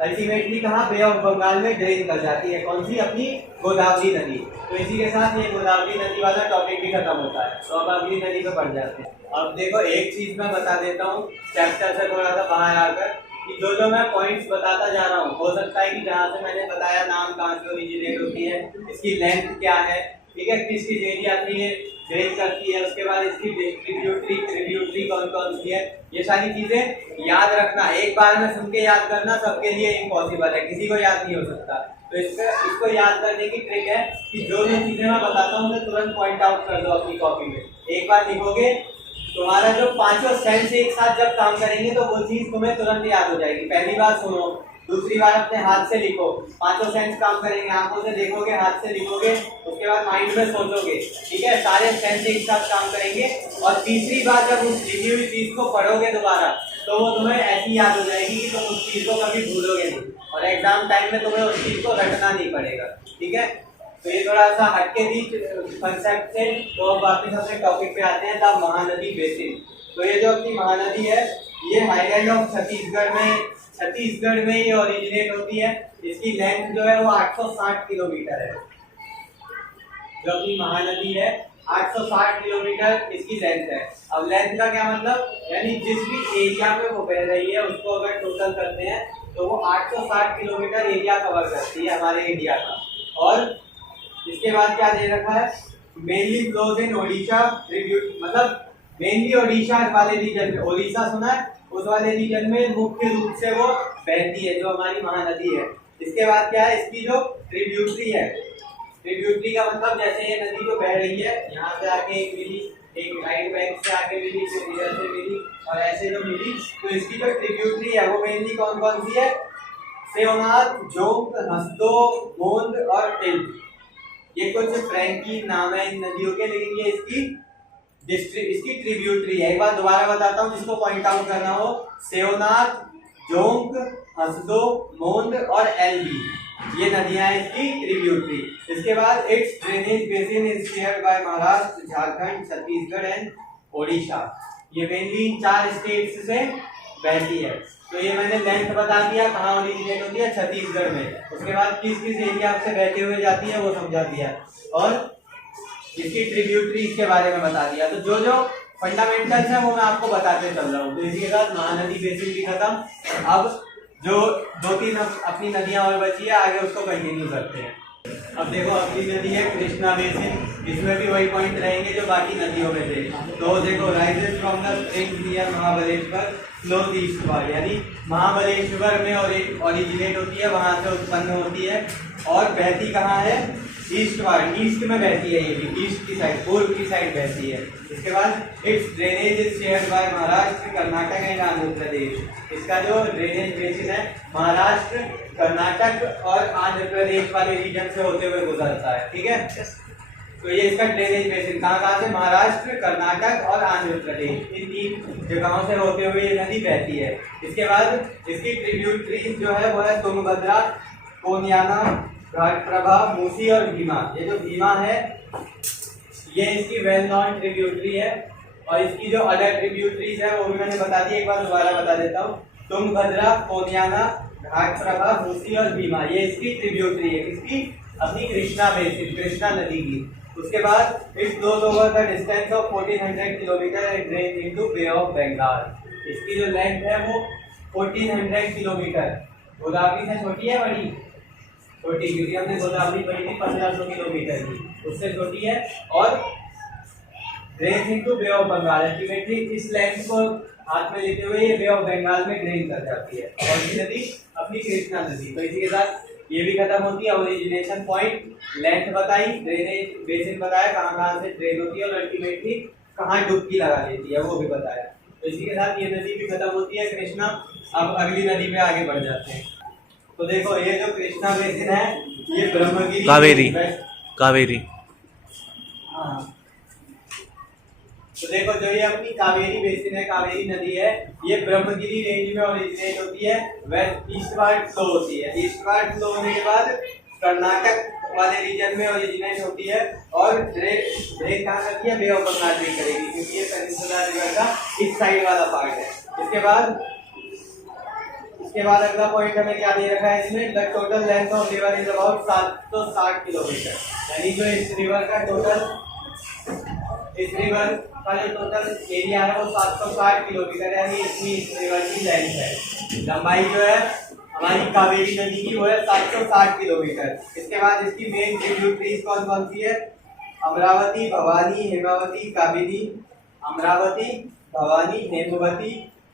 अल्टीमेटली कहाँ, बे ऑफ बंगाल में ड्रेन कर जाती है, कौन सी, अपनी गोदावरी नदी। तो इसी के साथ ये गोदावरी नदी वाला टॉपिक भी खत्म होता है, तो अब अगली नदी पे पढ़ जाते हैं। अब देखो एक चीज मैं बता देता हूँ चैप्टर से थोड़ा सा बाहर आकर, कि जो मैं पॉइंट्स बताता जा रहा हूँ, हो सकता है कि जहाँ से मैंने बताया नाम कहाँ से ओरिजिनेट होती है, इसकी लेंथ क्या है, ठीक है, किस किस एरिया से ये ड्रेन करती है, उसके बाद इसकी ट्रिब्यूटरी कौन कौन सी है, ये सारी चीजें याद रखना। एक बार में सुन के याद करना सबके लिए इम्पॉसिबल है, किसी को याद नहीं हो सकता। तो इसको याद करने की ट्रिक है कि जो चीजें मैं बताता हूँ तुरंत पॉइंट आउट कर दो अपनी कॉपी में। एक बार लिखोगे, तुम्हारा जो पांचों सेंस एक साथ जब काम करेंगे तो वो चीज तुम्हें तुरंत याद हो जाएगी। पहली बार सुनो, दूसरी बार अपने हाथ से लिखो, पांचों सेंस काम करेंगे, आंखों से देखोगे, हाथ से लिखोगे, उसके बाद माइंड में सोचोगे, ठीक है, सारे सेंस एक साथ काम करेंगे। और तीसरी बार जब उस लिखी हुई चीज को पढ़ोगे दोबारा, तो वो तुम्हें ऐसी याद हो जाएगी कि तुम उस चीज को कभी भूलोगे नहीं, और एग्जाम टाइम में तुम्हें उस चीज को रटना नहीं पड़ेगा, ठीक है। तो ये थोड़ा सा हटके थी कंसेप्ट से, तो अब वापिस अपने टॉपिक पे आते हैं, द महानदी बेसिन। तो ये जो अपनी महानदी है ये हाईलैंड ऑफ छत्तीसगढ़ में ये ओरिजिनेट होती है। इसकी लेंथ जो है वो 860 किलोमीटर है। जो अपनी महानदी है 860 किलोमीटर इसकी लेंथ है। अब लेंथ का क्या मतलब, यानी जिस भी एरिया में वो बह रही है उसको अगर टोटल करते हैं तो वो 860 किलोमीटर एरिया कवर करती है हमारे इंडिया का। और इसके बाद क्या दे रखा है, मेनली फ्लोज इन ओडिशा, मतलब मेनली ओडिशा वाले रीजन में, ओडिशा सुना है, उस वाले रीजन में मुख्य रूप से वो बहती है जो हमारी महानदी है। इसके बाद क्या है, इसकी जो ट्रिब्यूटरी है, ट्रिब्यूटरी का मतलब जैसे ये नदी जो बह रही है यहाँ से आके एक मिली, एक राइट बैंक से आके मिली, फिर इधर से मिली और ऐसे जो मिली, तो इसकी जो ट्रिब्यूटरी है वो मेनली कौन कौन सी है, सेवनाथ, जोंक, हसदो, मोंद और टिल्ब। ये कुछ फ्रैंकी नाम है इन नदियों के, लेकिन ये इसकी ट्रिब्यूटरी है। एक बार दोबारा बताता हूँ जिसको पॉइंट आउट करना हो, सेवनाथ, जोंक, हसदो, मोंद और एल्बी, ये नदियां हैं इसकी ट्रिब्यूटरी। इसके बाद its drainage basin is shared by Maharashtra, Jharkhand, Chhattisgarh and Odisha. ये मेनली 4 स्टेट्स से बहती है। तो ये मैंने लेंथ बता दिया, कहाँ ओरिजिनेट होती है, छत्तीसगढ़ में। उसके बाद किस किस एरिया से बहते हुए जाती है वो समझा दिया, और इसकी ट्रिब्यूटरीज के बारे में बता दिया। तो जो जो फंडामेंटल्स है वो मैं आपको बताते चल रहा हूँ। तो इसी के साथ महानदी बेसिन भी खत्म। अब जो 2-3 अपनी नदियां और बची है आगे उसको कंटिन्यू करते हैं। अब देखो अगली नदी है कृष्णा बेसिन। इसमें भी वही पॉइंट रहेंगे जो बाकी नदियों में थे। तो देखो, rises from the spring near Mahabaleshwar, flows eastward, यानी महाबलेश्वर में ओरिजिनेट होती है, वहां से उत्पन्न होती है और बहती कहाँ है? ईस्टवर्ड, ईस्ट में बहती है, ये भी ईस्ट की साइड, पूर्व की साइड बहती है। इसके बाद its drainage is shared by Maharashtra, Karnataka and Andhra Pradesh. इसका जो ड्रेनेज बेसिन है महाराष्ट्र, कर्नाटक और आंध्र प्रदेश वाले रीजन से होते हुए गुजरता है। ठीक है, तो ये इसका ड्रेनेज बेसिन कहाँ से? महाराष्ट्र, कर्नाटक और आंध्र प्रदेश, इन 3 जगहों से होते हुए ये नदी बहती है। इसके बाद इसकी ट्रिब्यूटरीज जो है वो है तुंगभद्रा, कोनियाना, घाटप्रभा, मूसी और भीमा। ये जो भीमा है ये इसकी वेल नोन ट्रिब्यूटरी है, और इसकी जो अदर ट्रिब्यूटरीज है वो भी मैंने बता दी, एक बार दोबारा बता देता हूँ। तुंगभद्रा, कोनियाना, घाटप्रभा, मूसी और भीमा, ये इसकी ट्रिब्यूटरी है, इसकी अपनी कृष्णा बेसिन, कृष्णा नदी की। उसके बाद it's flows over the distance of 1400 kilometre and drain into Bay of Bengal. इसकी जो लेंथ है वो 1400 किलोमीटर। गोदावरी से छोटी है, बड़ी छोटी, क्योंकि हमने गोदावरी पढ़ी थी 1500 किलोमीटर की, उससे छोटी है, और drain into Bay of Bengal. Ultimately इस लेंथ को हाथ में लेते हुए ये बे ऑफ बंगाल में ड्रेन कर जाती है, और ये नदी अपनी कृष्णा नदी। तो इसी के साथ ये भी खत्म होती है। ओरिजिनेशन पॉइंट, लेंथ बताई, ड्रेनेज बेसिन बताया कहाँ से ड्रेन होती है, और अल्टीमेटली कहाँ डुबकी लगा देती है वो भी बताया। तो इसी के साथ ये नदी भी खत्म होती है, कृष्णा। अब अगली नदी पे आगे बढ़ जाते हैं। तो देखो, ये जो कृष्णा बेसिन है ये ब्रह्मगिरी, कावेरी। हाँ, तो देखो जो ये अपनी कावेरी बेसिन है, कावेरी नदी है, ये ब्रह्मगिरी रेंज में ओरिजिनेट होती है, वेस्ट ईस्टवर्ड फ्लो होती है। ईस्टवर्ड फ्लो होने के बाद कर्नाटक वाले रीजन में ओरिजिनेट होती है, और ब्रेक कहाँ करती है? बे ऑफ बंगाल ब्रेक करेगी, क्योंकि ये पेनिनसुला रिवर का इस साइड वाला पार्ट है। इसके बाद अगला पॉइंट हमें क्या दे रखा है इसमें? The total length of river is about 760 kilometre, यानी जो इस रिवर का टोटल एरिया है वो 760 किलोमीटर, यानी इतनी इस रिवर की लेंथ है। लंबाई जो है हमारी कावेरी नदी की वो है 760 किलोमीटर। इसके बाद इसकी मेन ट्रिब्यूटरीज कौन कौन सी है? अमरावती, भवानी, हेमावती, काबिनी। अमरावती, भवानी, हेमवती,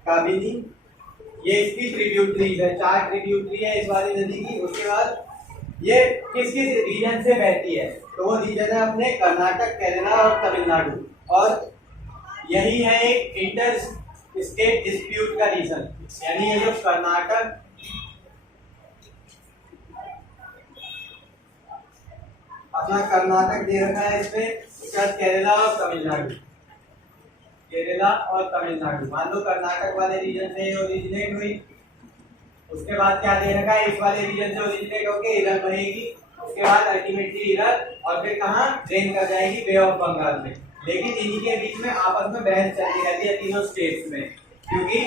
काबिनी, ये इसकी ट्रिब्यूटरीज है। 4 ट्रिब्यूटरी है इस वाली नदी की। उसके बाद ये किस किस रीजन से बहती है? तो वो रीजन है अपने कर्नाटक, केरला और तमिलनाडु, और यही है एक इंटर स्टेट डिस्प्यूट का रीजन, यानी ये जो कर्नाटक, अपना कर्नाटक दे रखा है इसमें, उसके बाद केरला और तमिलनाडु, केरला और तमिलनाडु। मान लो कर्नाटक वाले रीजन से ओरिजिनेट हुई, उसके बाद क्या दे रखा है? इस वाले रीजन से ओरिजिनेट होके इधर बहेगी, उसके बाद अल्टीमेटली इधर, और फिर कहाँ ड्रेन कर जाएगी? बे ऑफ बंगाल में। लेकिन इन्हीं के बीच में आपस में बहस चलती रहती है तीनों स्टेट्स में, क्योंकि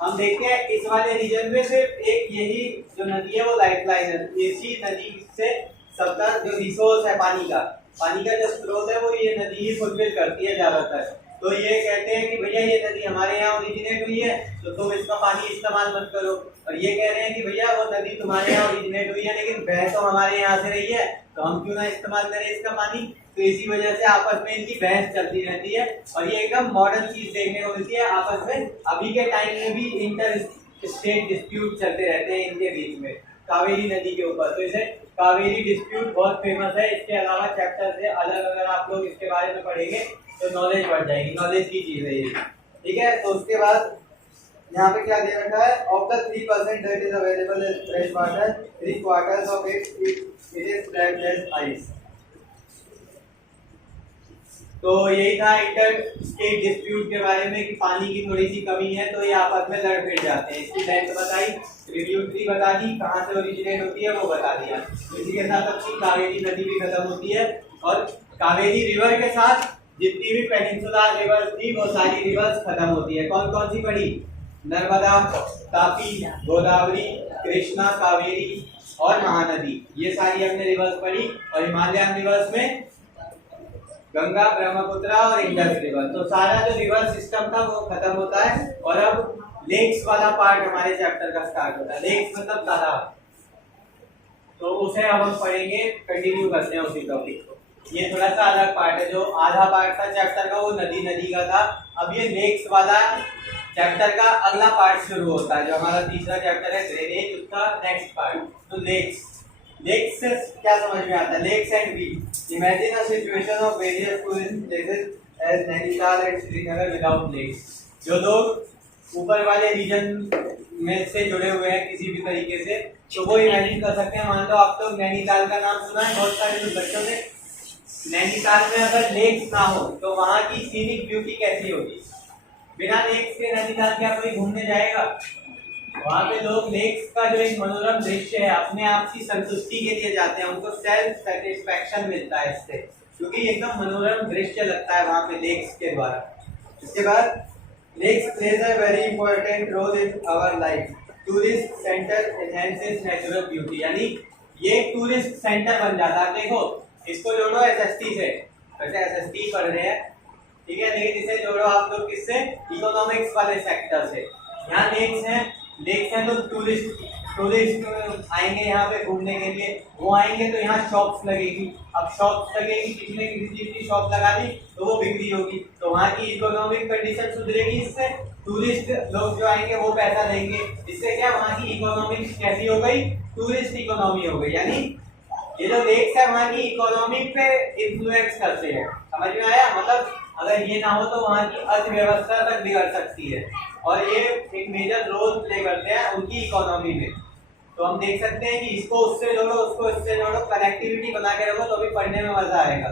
हम देखते हैं इस वाले रीजन में सिर्फ एक यही जो नदी है वो लाइफ लाइन है। इसी नदी से सबका जो रिसोर्स है पानी का जो स्रोत है वो ये नदी ही फुलफिल करती है ज्यादातर। तो ये कहते हैं कि भैया ये नदी हमारे यहाँ ओरिजिनेट हुई है तो तुम इसका पानी इस्तेमाल मत करो, और ये कह रहे हैं कि भैया वो नदी तुम्हारे यहाँ ओरिजिनेट हुई है लेकिन बह तो हमारे यहाँ से रही है, तो हम क्यों ना इस्तेमाल करें इसका पानी। तो इसी वजह से आपस में इनकी बहस चलती रहती है, और ये एकदम मॉडर्न चीज देखने को मिलती है आपस में। अभी के टाइम में भी इंटर स्टेट डिस्प्यूट चलते रहते हैं इनके बीच में कावेरी नदी के ऊपर। तो इसे कावेरी डिस्प्यूट बहुत फेमस है। इसके अलावा चैप्टर से अलग अगर आप लोग इसके बारे में पढ़ेंगे तो नॉलेज बढ़ जाएगी, नॉलेज की चीज है ये, ठीक है। तो उसके बाद यहाँ पे क्या दे रखा है? Of the 3% that is available as fresh water, 3/4 of it is flat as ice. तो यही था इंटर स्टेट डिस्प्यूट के बारे में कि पानी की थोड़ी सी कमी है तो ये आपस में लड़ फिर जाते हैं। इसकी लेंथ बताई, ट्रिब्यूटरी बता दी, कहाँ से ओरिजिनेट होती है वो बता दिया। इसी के साथ अपनी कावेरी नदी भी खत्म होती है, और कावेरी रिवर के साथ जितनी भी पेनिनसुला रिवर थी वो सारी रिवर्स खत्म होती है। कौन कौन सी पड़ी? नर्मदा, तापी, गोदावरी, कृष्णा, कावेरी और महानदी, ये सारी हमने रिवर्स पढ़ी। और हिमालयन रिवर्स में गंगा, ब्रह्मपुत्र और इंडस रिवर। तो सारा जो रिवर सिस्टम था वो खत्म होता है, और अब लेक्स वाला पार्ट हमारे चैप्टर का स्टार्ट होता है। लेक्स मतलब तालाब, तो उसे अब हम पढ़ेंगे, कंटिन्यू करते हैं उसी टॉपिक को। ये थोड़ा सा अलग पार्ट है। जो आधा पार्ट था चैप्टर का वो नदी का था। अब ये लेक्स वाला चैप्टर का अगला पार्ट शुरू होता है। जो हमारा तीसरा चैप्टर है ड्रेनेज, उसका नेक्स्ट पार्ट। तो लेक्स से क्या समझ में आता है? Lakes and be, imagine a situation of various tourist places as Nainital and Srinagar without lakes. जो लोग ऊपर वाले रीजन में से जुड़े हुए हैं किसी भी तरीके से, तो वो इमेजिन कर सकते हैं। मान लो आप लोग नैनीताल का नाम सुना है बहुत सारे बच्चों ने। नैनीताल में अगर लेक्स ना हो तो वहाँ की सीनिक ब्यूटी कैसी होगी? बिना लेक्स के नैनीताल क्या कोई घूमने जाएगा? वहाँ पे लोग लेक्स का जो एक मनोरम दृश्य है अपने आप की संतुष्टि के लिए जाते हैं। उनको सेल्फ सेटिस्फैक्शन मिलता है इससे, क्योंकि एकदम मनोरम दृश्य लगता है वहाँ पे लेक्स के द्वारा। इसके बाद lakes plays a very important role in our life. Tourist centre enhances natural beauty, यानी ये टूरिस्ट सेंटर बन जाता है। देखो इसको जोड़ो एसएसटी से, वैसे एसएसटी पढ़ रहे हैं ठीक है, लेकिन इसे जोड़ो आप लोग किससे? इकोनॉमिक्स वाले सेक्टर से। यहाँ लेक्स हैं तो टूरिस्ट आएंगे यहाँ पे घूमने के लिए। वो आएंगे तो यहाँ शॉप्स लगेगी। अब शॉप्स लगेगी, किसी ने किसी चीज की शॉप लगा दी तो वो बिक्री होगी, तो वहाँ की इकोनॉमिक कंडीशन सुधरेगी। इससे टूरिस्ट लोग जो आएंगे वो पैसा देंगे। इससे क्या वहाँ की इकोनॉमिक कैसी हो गई? टूरिस्ट इकोनॉमी हो गई। यानी ये जो लेक्स है वहाँ की इकोनॉमी पे इन्फ्लुएंस करते हैं। समझ में आया? मतलब अगर ये ना हो तो वहाँ की अर्थव्यवस्था तक बिगड़ सकती है, और ये एक मेजर रोल प्ले करते हैं उनकी इकोनॉमी में। तो हम देख सकते हैं कि इसको उससे जोड़ो, उसको इससे जोड़ो, कनेक्टिविटी बना के रखो तो भी पढ़ने में मजा आएगा।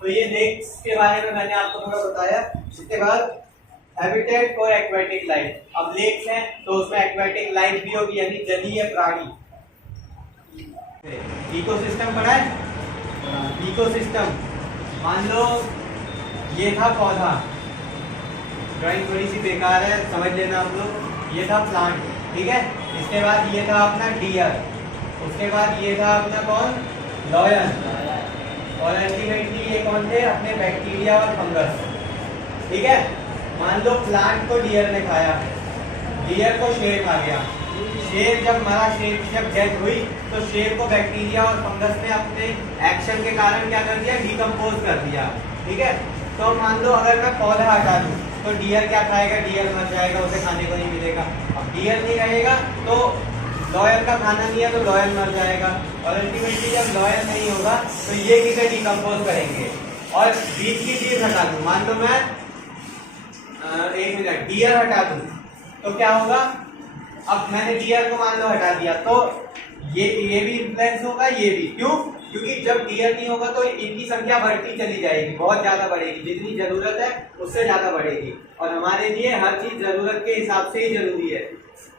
तो ये लेक्स के बारे में मैंने आपको थोड़ा बताया। इसके बाद हैबिटेट फॉर एक्वेटिक लाइफ। अब लेक्स हैं तो उसमें एक्वेटिक लाइफ भी होगी, यानी जलीय प्राणी। इकोसिस्टम पढ़ा है? इकोसिस्टम, मान लो ये था पौधा, ड्राइंग थोड़ी सी बेकार है समझ लेना आप लोग। ये था प्लांट, ठीक है। इसके बाद ये था अपना डियर, उसके बाद ये था अपना कौन? लॉयन, और अल्टीमेटली ये कौन थे? अपने बैक्टीरिया और फंगस, ठीक है। मान लो प्लांट को डियर ने खाया, डियर को शेर खा गया। शेर जब मरा, शेर की जब डेथ हुई तो शेर को बैक्टीरिया और फंगस ने अपने एक्शन के कारण क्या कर दिया? डिकम्पोज कर दिया, ठीक है। तो मान लो अगर मैं पौधा हटा दूं तो डियर क्या खाएगा? डियर मर जाएगा, उसे खाने को नहीं मिलेगा। अब डियर नहीं रहेगा तो लॉयन का खाना नहीं है तो लॉयन मर जाएगा, और अल्टीमेटली जब लॉयन नहीं होगा तो ये किसे डिकम्पोज करेंगे? और बीच की चीज हटा दूं, मान लो मैं एक मिनट डियर हटा दूं तो क्या होगा? अब मैंने डियर को मान लो हटा दिया तो ये भी इन्फ्लुएंस होगा, ये भी। क्यों? क्योंकि जब डियर नहीं होगा तो इनकी संख्या बढ़ती चली जाएगी, बहुत ज्यादा बढ़ेगी। जितनी जरूरत है उससे ज्यादा बढ़ेगी, और हमारे लिए हर चीज जरूरत के हिसाब से ही जरूरी है।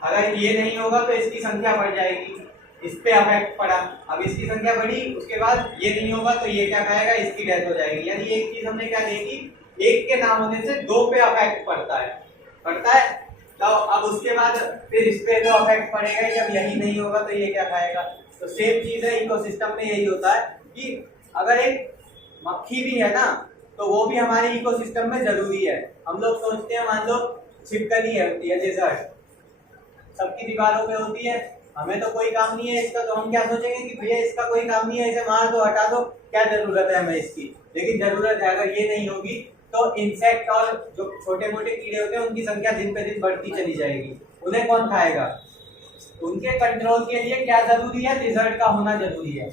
अगर ये नहीं होगा तो इसकी संख्या बढ़ जाएगी, इस पे अफेक्ट पड़ा। अब इसकी संख्या बढ़ी, उसके बाद ये नहीं होगा तो ये क्या खाएगा? इसकी डेथ हो जाएगी। यानी एक चीज हमने क्या देखी? एक के ना होने से दो पे अफेक्ट पड़ता है। तो अब उसके बाद फिर इस पे तो अफेक्ट पड़ेगा, जब यही नहीं होगा तो ये क्या खाएगा? तो सेम चीज है इकोसिस्टम में, यही होता है कि अगर एक मक्खी भी है ना तो वो भी हमारे इकोसिस्टम में जरूरी है। हम लोग सोचते हैं, मान लो छिपकली होती है, डेजर्ट सबकी दीवारों पे होती है, हमें तो कोई काम नहीं है इसका, तो हम क्या सोचेंगे कि भैया इसका कोई काम नहीं है, इसे मार दो, हटा दो, क्या जरूरत है हमें इसकी? लेकिन जरूरत है। अगर ये नहीं होगी तो इंसेक्ट और जो छोटे मोटे कीड़े होते हैं उनकी संख्या दिन पे दिन बढ़ती चली जाएगी। उन्हें कौन खाएगा? उनके कंट्रोल के लिए क्या जरूरी है? रिजल्ट का होना जरूरी है।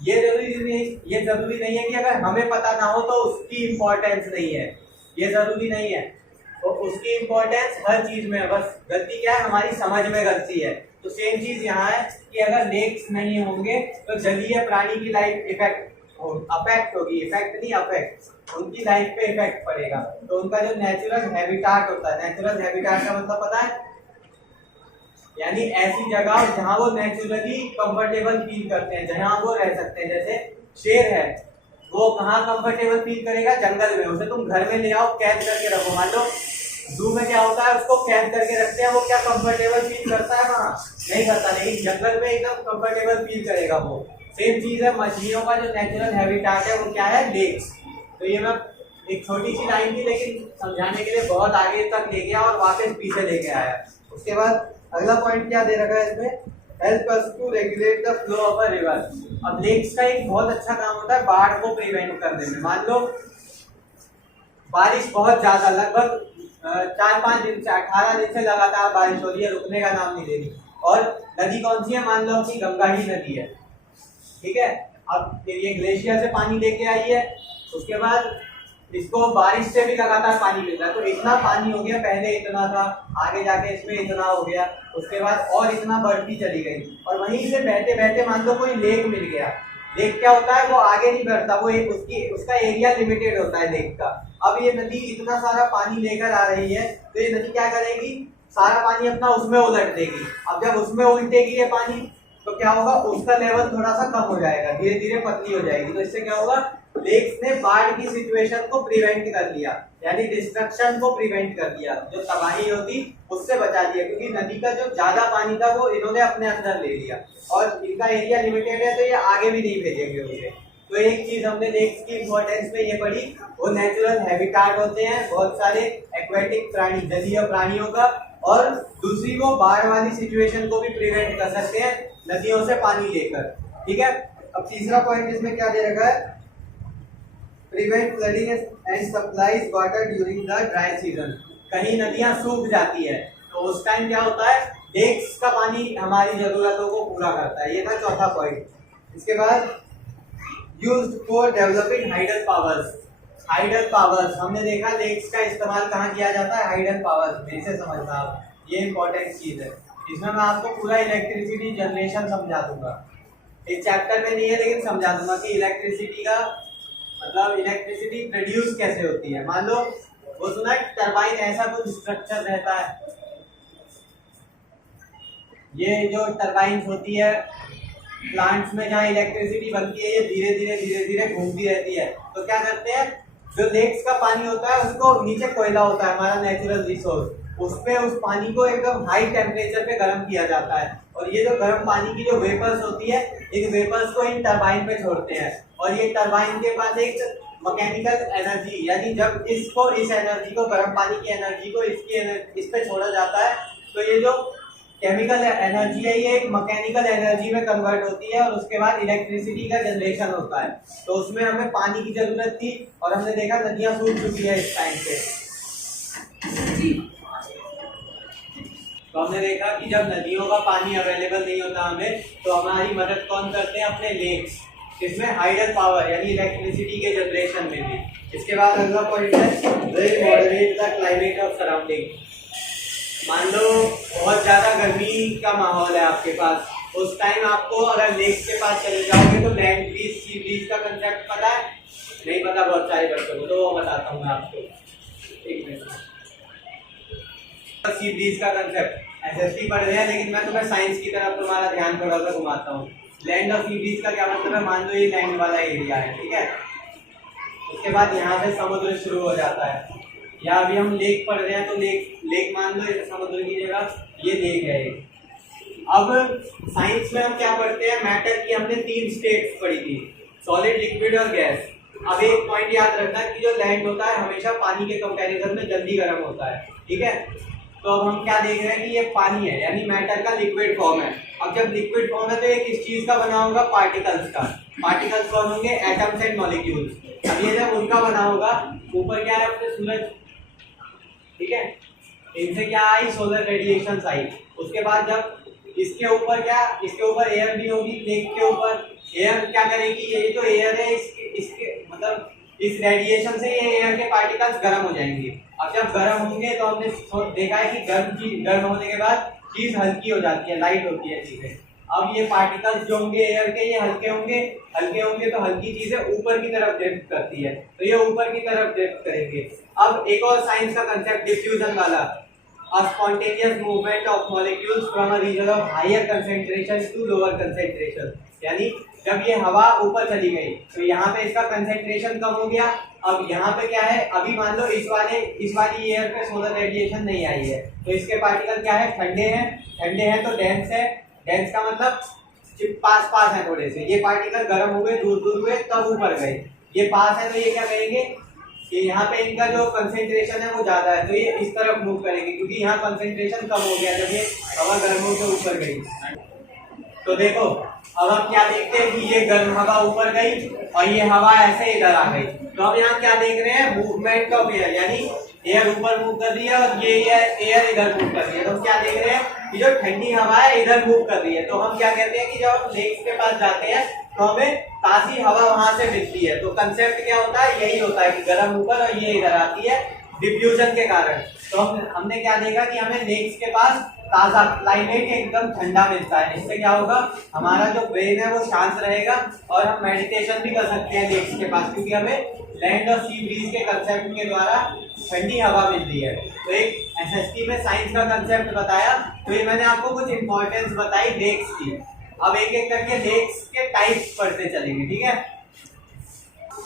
ये जरूरी नहीं है कि अगर हमें पता ना हो तो उसकी इम्पोर्टेंस नहीं है, ये जरूरी नहीं है। तो उसकी इम्पोर्टेंस हर चीज में है, बस गलती क्या है? हमारी समझ में गलती है। तो सेम चीज यहाँ है कि अगर लेक्स नहीं होंगे तो जलीय प्राणी की लाइफ अफेक्ट होगी, उनकी लाइफ पे इफेक्ट पड़ेगा। तो उनका जो नेचुरल हैबिटाट होता है, नेचुरल हैबिटाट का मतलब पता है? यानी ऐसी जगह जहां वो नेचुरली कंफर्टेबल फील करते हैं, जहां वो रह सकते हैं। जैसे शेर है, वो कहाँ कंफर्टेबल फील करेगा? जंगल में। उसे तुम घर में ले आओ, कैद करके रखो। मान लो जू में क्या होता है, उसको कैद करके रखते हैं, वो क्या कंफर्टेबल फील करता है? वहाँ नहीं करता, लेकिन जंगल में एकदम कंफर्टेबल फील करेगा वो। सेम चीज है, मछलियों का जो नेचुरल हैबिटाट है वो क्या है? लेक्स। तो ये मैं एक छोटी सी लाइन थी, लेकिन समझाने के लिए बहुत आगे तक ले गया और वापस पीछे लेके आया। उसके बाद अगला पॉइंट क्या दे रखा है इसमें? Help us to regulate the flow of a river. अब लेक्स का एक बहुत अच्छा काम होता है बाढ़ को प्रिवेंट करने में। मान लो बारिश बहुत ज्यादा, लगभग 4-5 दिन से 18 दिन से लगातार बारिश हो रही है, रुकने का नाम नहीं ले रही। और नदी कौन सी है? मान लो अपनी गंगा ही नदी है, ठीक है। अब ये ग्लेशियर से पानी लेके आई है, उसके बाद इसको बारिश से भी लगातार पानी मिल रहा है, तो इतना पानी हो गया, पहले इतना था, आगे जाके इसमें इतना हो गया, उसके बाद और इतना बढ़ती चली गई, और वहीं से बहते बहते मान लो कोई लेक मिल गया। लेक क्या होता है? वो आगे नहीं बढ़ता, वो उसका एरिया लिमिटेड होता है लेक का। अब ये नदी इतना सारा पानी लेकर आ रही है, तो ये नदी क्या करेगी? सारा पानी अपना उसमें उलट देगी। अब जब उसमें उलटेगी ये पानी, तो क्या होगा? उसका लेवल थोड़ा सा कम हो जाएगा, धीरे धीरे पतली हो जाएगी। तो इससे क्या होगा? लेक्स ने बाढ़ की सिचुएशन को प्रिवेंट कर लिया, यानी डिस्ट्रक्शन को प्रिवेंट कर दिया, जो तबाही होती उससे बचा लिया, क्योंकि नदी का जो ज्यादा पानी था वो इन्होंने अपने अंदर ले लिया, और इनका एरिया लिमिटेड है तो ये आगे भी नहीं भेजेंगे उसे। तो एक चीज हमने लेक्स की इम्पोर्टेंस में ये पढ़ी, वो नेचुरल हैबिटाट होते हैं बहुत सारे एक्वेटिक प्राणी, जलीय प्राणियों का, और दूसरी वो बाढ़ वाली सिचुएशन को भी प्रिवेंट कर सकते हैं नदियों से पानी लेकर, ठीक है। अब तीसरा पॉइंट इसमें क्या दे रखा है? Prevent flooding and supplies water during the dry season. कहीं नदियां सूख जाती है तो उस टाइम क्या होता है? लेक्स का पानी हमारी जरूरतों को पूरा करता है। ये था चौथा पॉइंट। इसके बाद used for developing hydel powers. Hydel powers हमने देखा लेक्स का इस्तेमाल कहाँ किया जाता है? हाइडल पावर्स में। इसे समझना आप, ये इंपॉर्टेंट चीज है। इसमें मैं आपको पूरा इलेक्ट्रिसिटी जनरेशन समझा दूंगा, इस चैप्टर में नहीं है लेकिन समझा दूंगा कि इलेक्ट्रिसिटी का मतलब इलेक्ट्रिसिटी प्रोड्यूस कैसे होती है। मान लो वो सुना है टरबाइन ऐसा कुछ स्ट्रक्चर रहता है, ये जो टरबाइन्स होती है प्लांट्स में जहाँ इलेक्ट्रिसिटी बनती है, ये धीरे धीरे घूमती रहती है। तो क्या करते हैं? जो लेक्स का पानी होता है उसको, नीचे कोयला होता है हमारा नेचुरल रिसोर्स, उसपे उस पानी को एकदम हाई टेम्परेचर पे गर्म किया जाता है, और ये जो गर्म पानी की जो वेपर्स होती है, इन वेपर्स को इन टरबाइन पे छोड़ते हैं, और ये टरबाइन के पास एक मैकेनिकल एनर्जी, यानी जब इसको इस एनर्जी को, गर्म पानी की एनर्जी को इस पे छोड़ा जाता है, तो ये जो केमिकल एनर्जी है ये एक मैकेनिकल एनर्जी में कन्वर्ट होती है, और उसके बाद इलेक्ट्रिसिटी का जनरेशन होता है। तो उसमें हमें पानी की जरूरत थी, और हमने देखा नदियां सूख चुकी है इस टाइम पे। तो हमने देखा कि जब नदियों का पानी अवेलेबल नहीं होता हमें, तो हमारी मदद कौन करते हैं? अपने लेक्स, इसमें हाइडल पावर यानी इलेक्ट्रिसिटी के जनरेशन में भी। इसके बाद अगला पॉइंट है they moderate the climate of surrounding. मान लो बहुत ज्यादा गर्मी का माहौल है आपके पास, उस टाइम आपको अगर लेक के पास चले जाओगे तो लैंड ब्रीज, सी ब्रीज का कंसेप्ट पता है? नहीं पता बहुत सारे बच्चों को, तो वो बताता हूँ मैं आपको। एक मिनट, सी ब्रीज का कंसेप्ट एसएसटी पढ़ रहे हैं, लेकिन मैं तुम्हें साइंस की तरफ तुम्हारा ध्यान थोड़ा सा घुमाता हूँ। लैंड और सी ब्रीज का क्या मतलब है? मान लो ये लैंड वाला एरिया है, ठीक है, उसके बाद यहाँ से समुद्र शुरू हो जाता है, या अभी हम लेक पढ़ रहे हैं तो लेक मान लो समुद्र की जगह ये लेक है। अब साइंस में हम क्या पढ़ते हैं? मैटर की हमने 3 स्टेट्स पढ़ी थी, सॉलिड, लिक्विड और गैस। अब एक पॉइंट याद रखना कि जो लैंड होता है हमेशा पानी के कंपैरिजन में जल्दी गर्म होता है, ठीक है। तो अब हम क्या देख रहे हैं कि ये पानी है, यानी मैटर का लिक्विड फॉर्म है। अब जब लिक्विड फॉर्म है तो ये किस चीज का बना होगा? पार्टिकल्स का। पार्टिकल्स कौन होंगे? Atoms and molecules. अब ये जब उनका बना होगा, ऊपर क्या है? अपने सूरज, ठीक है, इनसे क्या आई? सोलर रेडिएशन आई। उसके बाद जब इसके ऊपर क्या? इसके ऊपर एयर भी होगी, लेक के ऊपर एयर क्या करेगी? ये जो एयर है इसके मतलब इस रेडिएशन से ये एयर के पार्टिकल्स गर्म हो जाएंगे। अब जब गर्म होंगे तो हमने देखा है कि गर्म होने के बाद चीज हल्की हो जाती है, लाइट होती है चीजें। अब ये पार्टिकल्स जो होंगे एयर के, ये हल्के होंगे तो हल्की चीजें ऊपर की तरफ ड्रिफ्ट करती है, तो ये ऊपर की तरफ ड्रिफ्ट करेंगे। अब एक और साइंस का कंसेप्ट डिफ्यूजन वाला, a spontaneous movement of molecules from a region of higher concentration to lower concentration। यानी जब ये हवा ऊपर चली गई तो यहाँ पे इसका कंसेंट्रेशन कम हो गया। अब यहाँ पे क्या है? अभी मान लो इस वाली एयर पे सोलर रेडिएशन नहीं आई है, तो इसके पार्टिकल क्या है? ठंडे हैं तो डेंस है। डेंस का मतलब पास है थोड़े से। ये पार्टिकल गर्म हुए, दूर हुए, तब ऊपर गए। ये पास है तो ये क्या करेंगे कि यहाँ पे इनका जो कंसेंट्रेशन है वो ज्यादा है, तो ये इस तरफ मूव करेंगे, क्योंकि यहाँ कंसेंट्रेशन कम हो गया जब ये हवा गर्म होकर ऊपर गई। तो देखो अब हम क्या देखते हैं कि ये गर्म हवा ऊपर गई और ये हवा ऐसे इधर आ गई। तो हम यहाँ क्या देख रहे हैं, मूवमेंट ऑफ एयर, यानी एयर ऊपर मूव कर रही है और ये एयर इधर मूव कर रही है। तो हम क्या देख रहे हैं कि जो ठंडी हवा है इधर मूव कर रही है। तो हम क्या कहते हैं कि जब हम लेक्स के पास जाते हैं तो हमें ताजी हवा वहां से मिलती है। तो कंसेप्ट क्या होता है, यही होता है कि गर्म ऊपर और ये इधर आती है डिफ्यूजन के कारण। तो हमने क्या देखा कि हमें लेक्स के पास ताजा क्लाइमेट एकदम ठंडा मिलता है। इससे क्या होगा, हमारा जो ब्रेन है वो शांत रहेगा और हम मेडिटेशन भी कर सकते हैं लेक्स के पास, क्योंकि हमें लैंड और सी ब्रीज के कंसेप्ट के द्वारा ठंडी हवा मिल रही है। तो एक एसएसटी में साइंस का कंसेप्ट बताया, तो ये मैंने आपको कुछ इंपॉर्टेंस बताई लेक्स की। अब एक एक करके लेक्स के टाइप्स पढ़ते चलेंगे, ठीक है।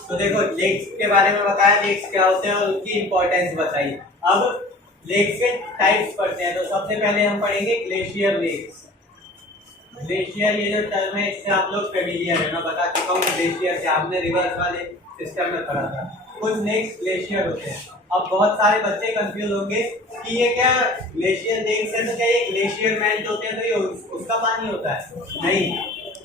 तो देखो लेक्स के बारे में बताया, लेक्स क्या होते हैं और उनकी इंपॉर्टेंस बताई। अब लेक्स के टाइप्स पढ़ते हैं। तो सबसे पहले हम पढ़ेंगे ग्लेशियर लेक्स। ग्लेशियर ये जो टर्म है इससे आप लोग फेमिलियर है, मैं बता चुका हूँ ग्लेशियर क्या, हमने रिवर्स वाले सिस्टम में पढ़ा था। कुछ लेक्स ग्लेशियर होते हैं। अब बहुत सारे बच्चे कंफ्यूज होंगे कि ये क्या ग्लेशियर लेक्स है, तो क्या ये ग्लेशियर मेल्ट होते हैं तो ये उसका पानी होता है? नहीं,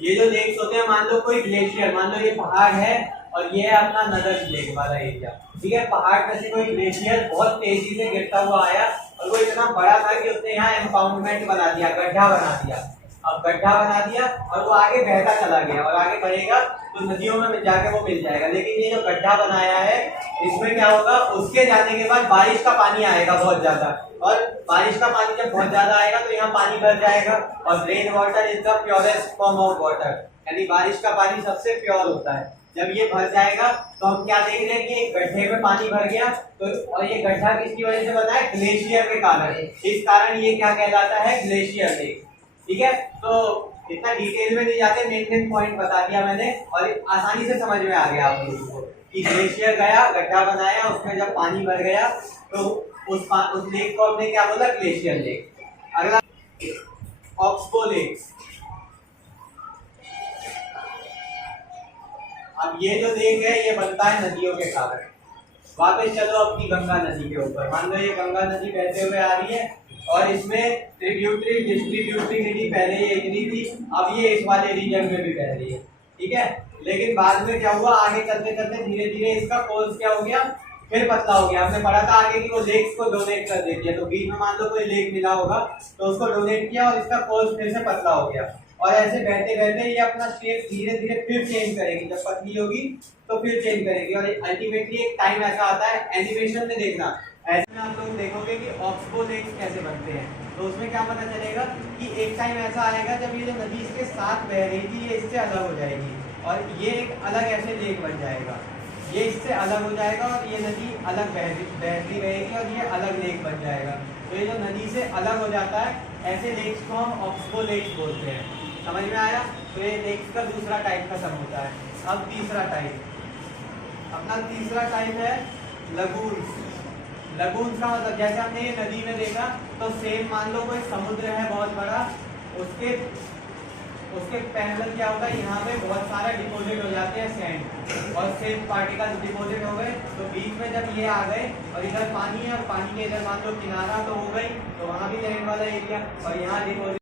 ये जो लेक्स होते हैं, मान लो कोई ग्लेशियर, मान लो ये पहाड़ है और ये है अपना नदर लेक वाला एरिया, ठीक है। पहाड़ में से कोई ग्लेशियर बहुत तेजी से गिरता हुआ आया और वो इतना बड़ा था कि उसने यहाँ एम्पाउंडमेंट बना दिया, गड्ढा बना दिया। अब गड्ढा बना दिया और वो आगे बहता चला गया और आगे बढ़ेगा तो नदियों में जाके वो मिल जाएगा। लेकिन ये जो गड्ढा बनाया है इसमें क्या होगा, उसके जाने के बाद बारिश का पानी आएगा बहुत ज्यादा, और बारिश का पानी जब बहुत ज्यादा आएगा तो यहाँ पानी भर जाएगा। और rain water is the purest form of water, यानी बारिश का पानी सबसे प्योर होता है। जब ये भर जाएगा तो हम क्या देख रहे हैं कि एक गड्ढे में पानी भर गया, तो और ये गड्ढा किसकी वजह से बना है, ग्लेशियर के कारण। इस कारण ये क्या कहलाता है, ग्लेशियर लेक, ठीक है। तो इतना डिटेल में नहीं जाते, मेन पॉइंट बता दिया मैंने और आसानी से समझ में आ गया आप लोगों को कि ग्लेशियर गया, गड्ढा बनाया, उसमें जब पानी भर गया तो उस लेक को हमने क्या बोला, ग्लेशियर लेक। अगला ऑक्सबो लेक्स। अब ये जो लेक है ये बनता है नदियों के कारण। वापस चलो अपनी गंगा नदी के ऊपर, मान लो ये गंगा नदी बहते हुए आ रही है और इसमें ट्रिब्यूटरी डिस्ट्रीब्यूटरी पहले ये इतनी थी, अब ये इस वाले रीजन में भी बह रही है, ठीक है। लेकिन बाद में क्या हुआ, आगे चलते चलते धीरे धीरे इसका कोर्स क्या हो गया, फिर पतला हो गया। हमने पढ़ा था आगे कि वो लेक्स को डोनेट कर देती है, तो बीच में मान लो कोई लेक मिला होगा तो उसको डोनेट किया और इसका कोर्स फिर से पतला हो गया। और ऐसे बहते बहते ये अपना शेप धीरे धीरे फिर चेंज करेगी, जब पतली होगी तो फिर चेंज करेगी और अल्टीमेटली एक टाइम ऐसा आता है, एनिमेशन में देखना, ऐसे में आप लोग देखोगे कि ऑक्सबो लेक्स कैसे बनते हैं। तो उसमें क्या पता चलेगा कि एक टाइम ऐसा आएगा जब ये जो नदी इसके साथ बह रही थी ये इससे अलग हो जाएगी और ये एक अलग ऐसे लेक बन जाएगा, ये इससे अलग हो जाएगा और ये नदी अलग बहती रहेगी और ये अलग लेक बन जाएगा। तो ये जो नदी से अलग हो जाता है, ऐसे लेक्स को हम ऑक्सबो लेक्स बोलते हैं। समझ में आया? तो ये लेक्स का दूसरा टाइप खत्म होता है। अब तीसरा टाइप, अपना तीसरा टाइप है लगून्स। लगून्स का मतलब जैसे हमने ये नदी में देखा तो सेम मान लो कोई समुद्र है बहुत बड़ा, उसके पैरेलल क्या होता है, यहाँ पे बहुत सारा डिपॉजिट हो जाते हैं सैंड और सेम पार्टिकल डिपॉजिट हो गए। तो बीच में जब ये आ गए और इधर पानी है और पानी के इधर मान लो किनारा तो हो गई, तो वहाँ भी लैंड वाला एरिया और यहाँ डिपॉजिट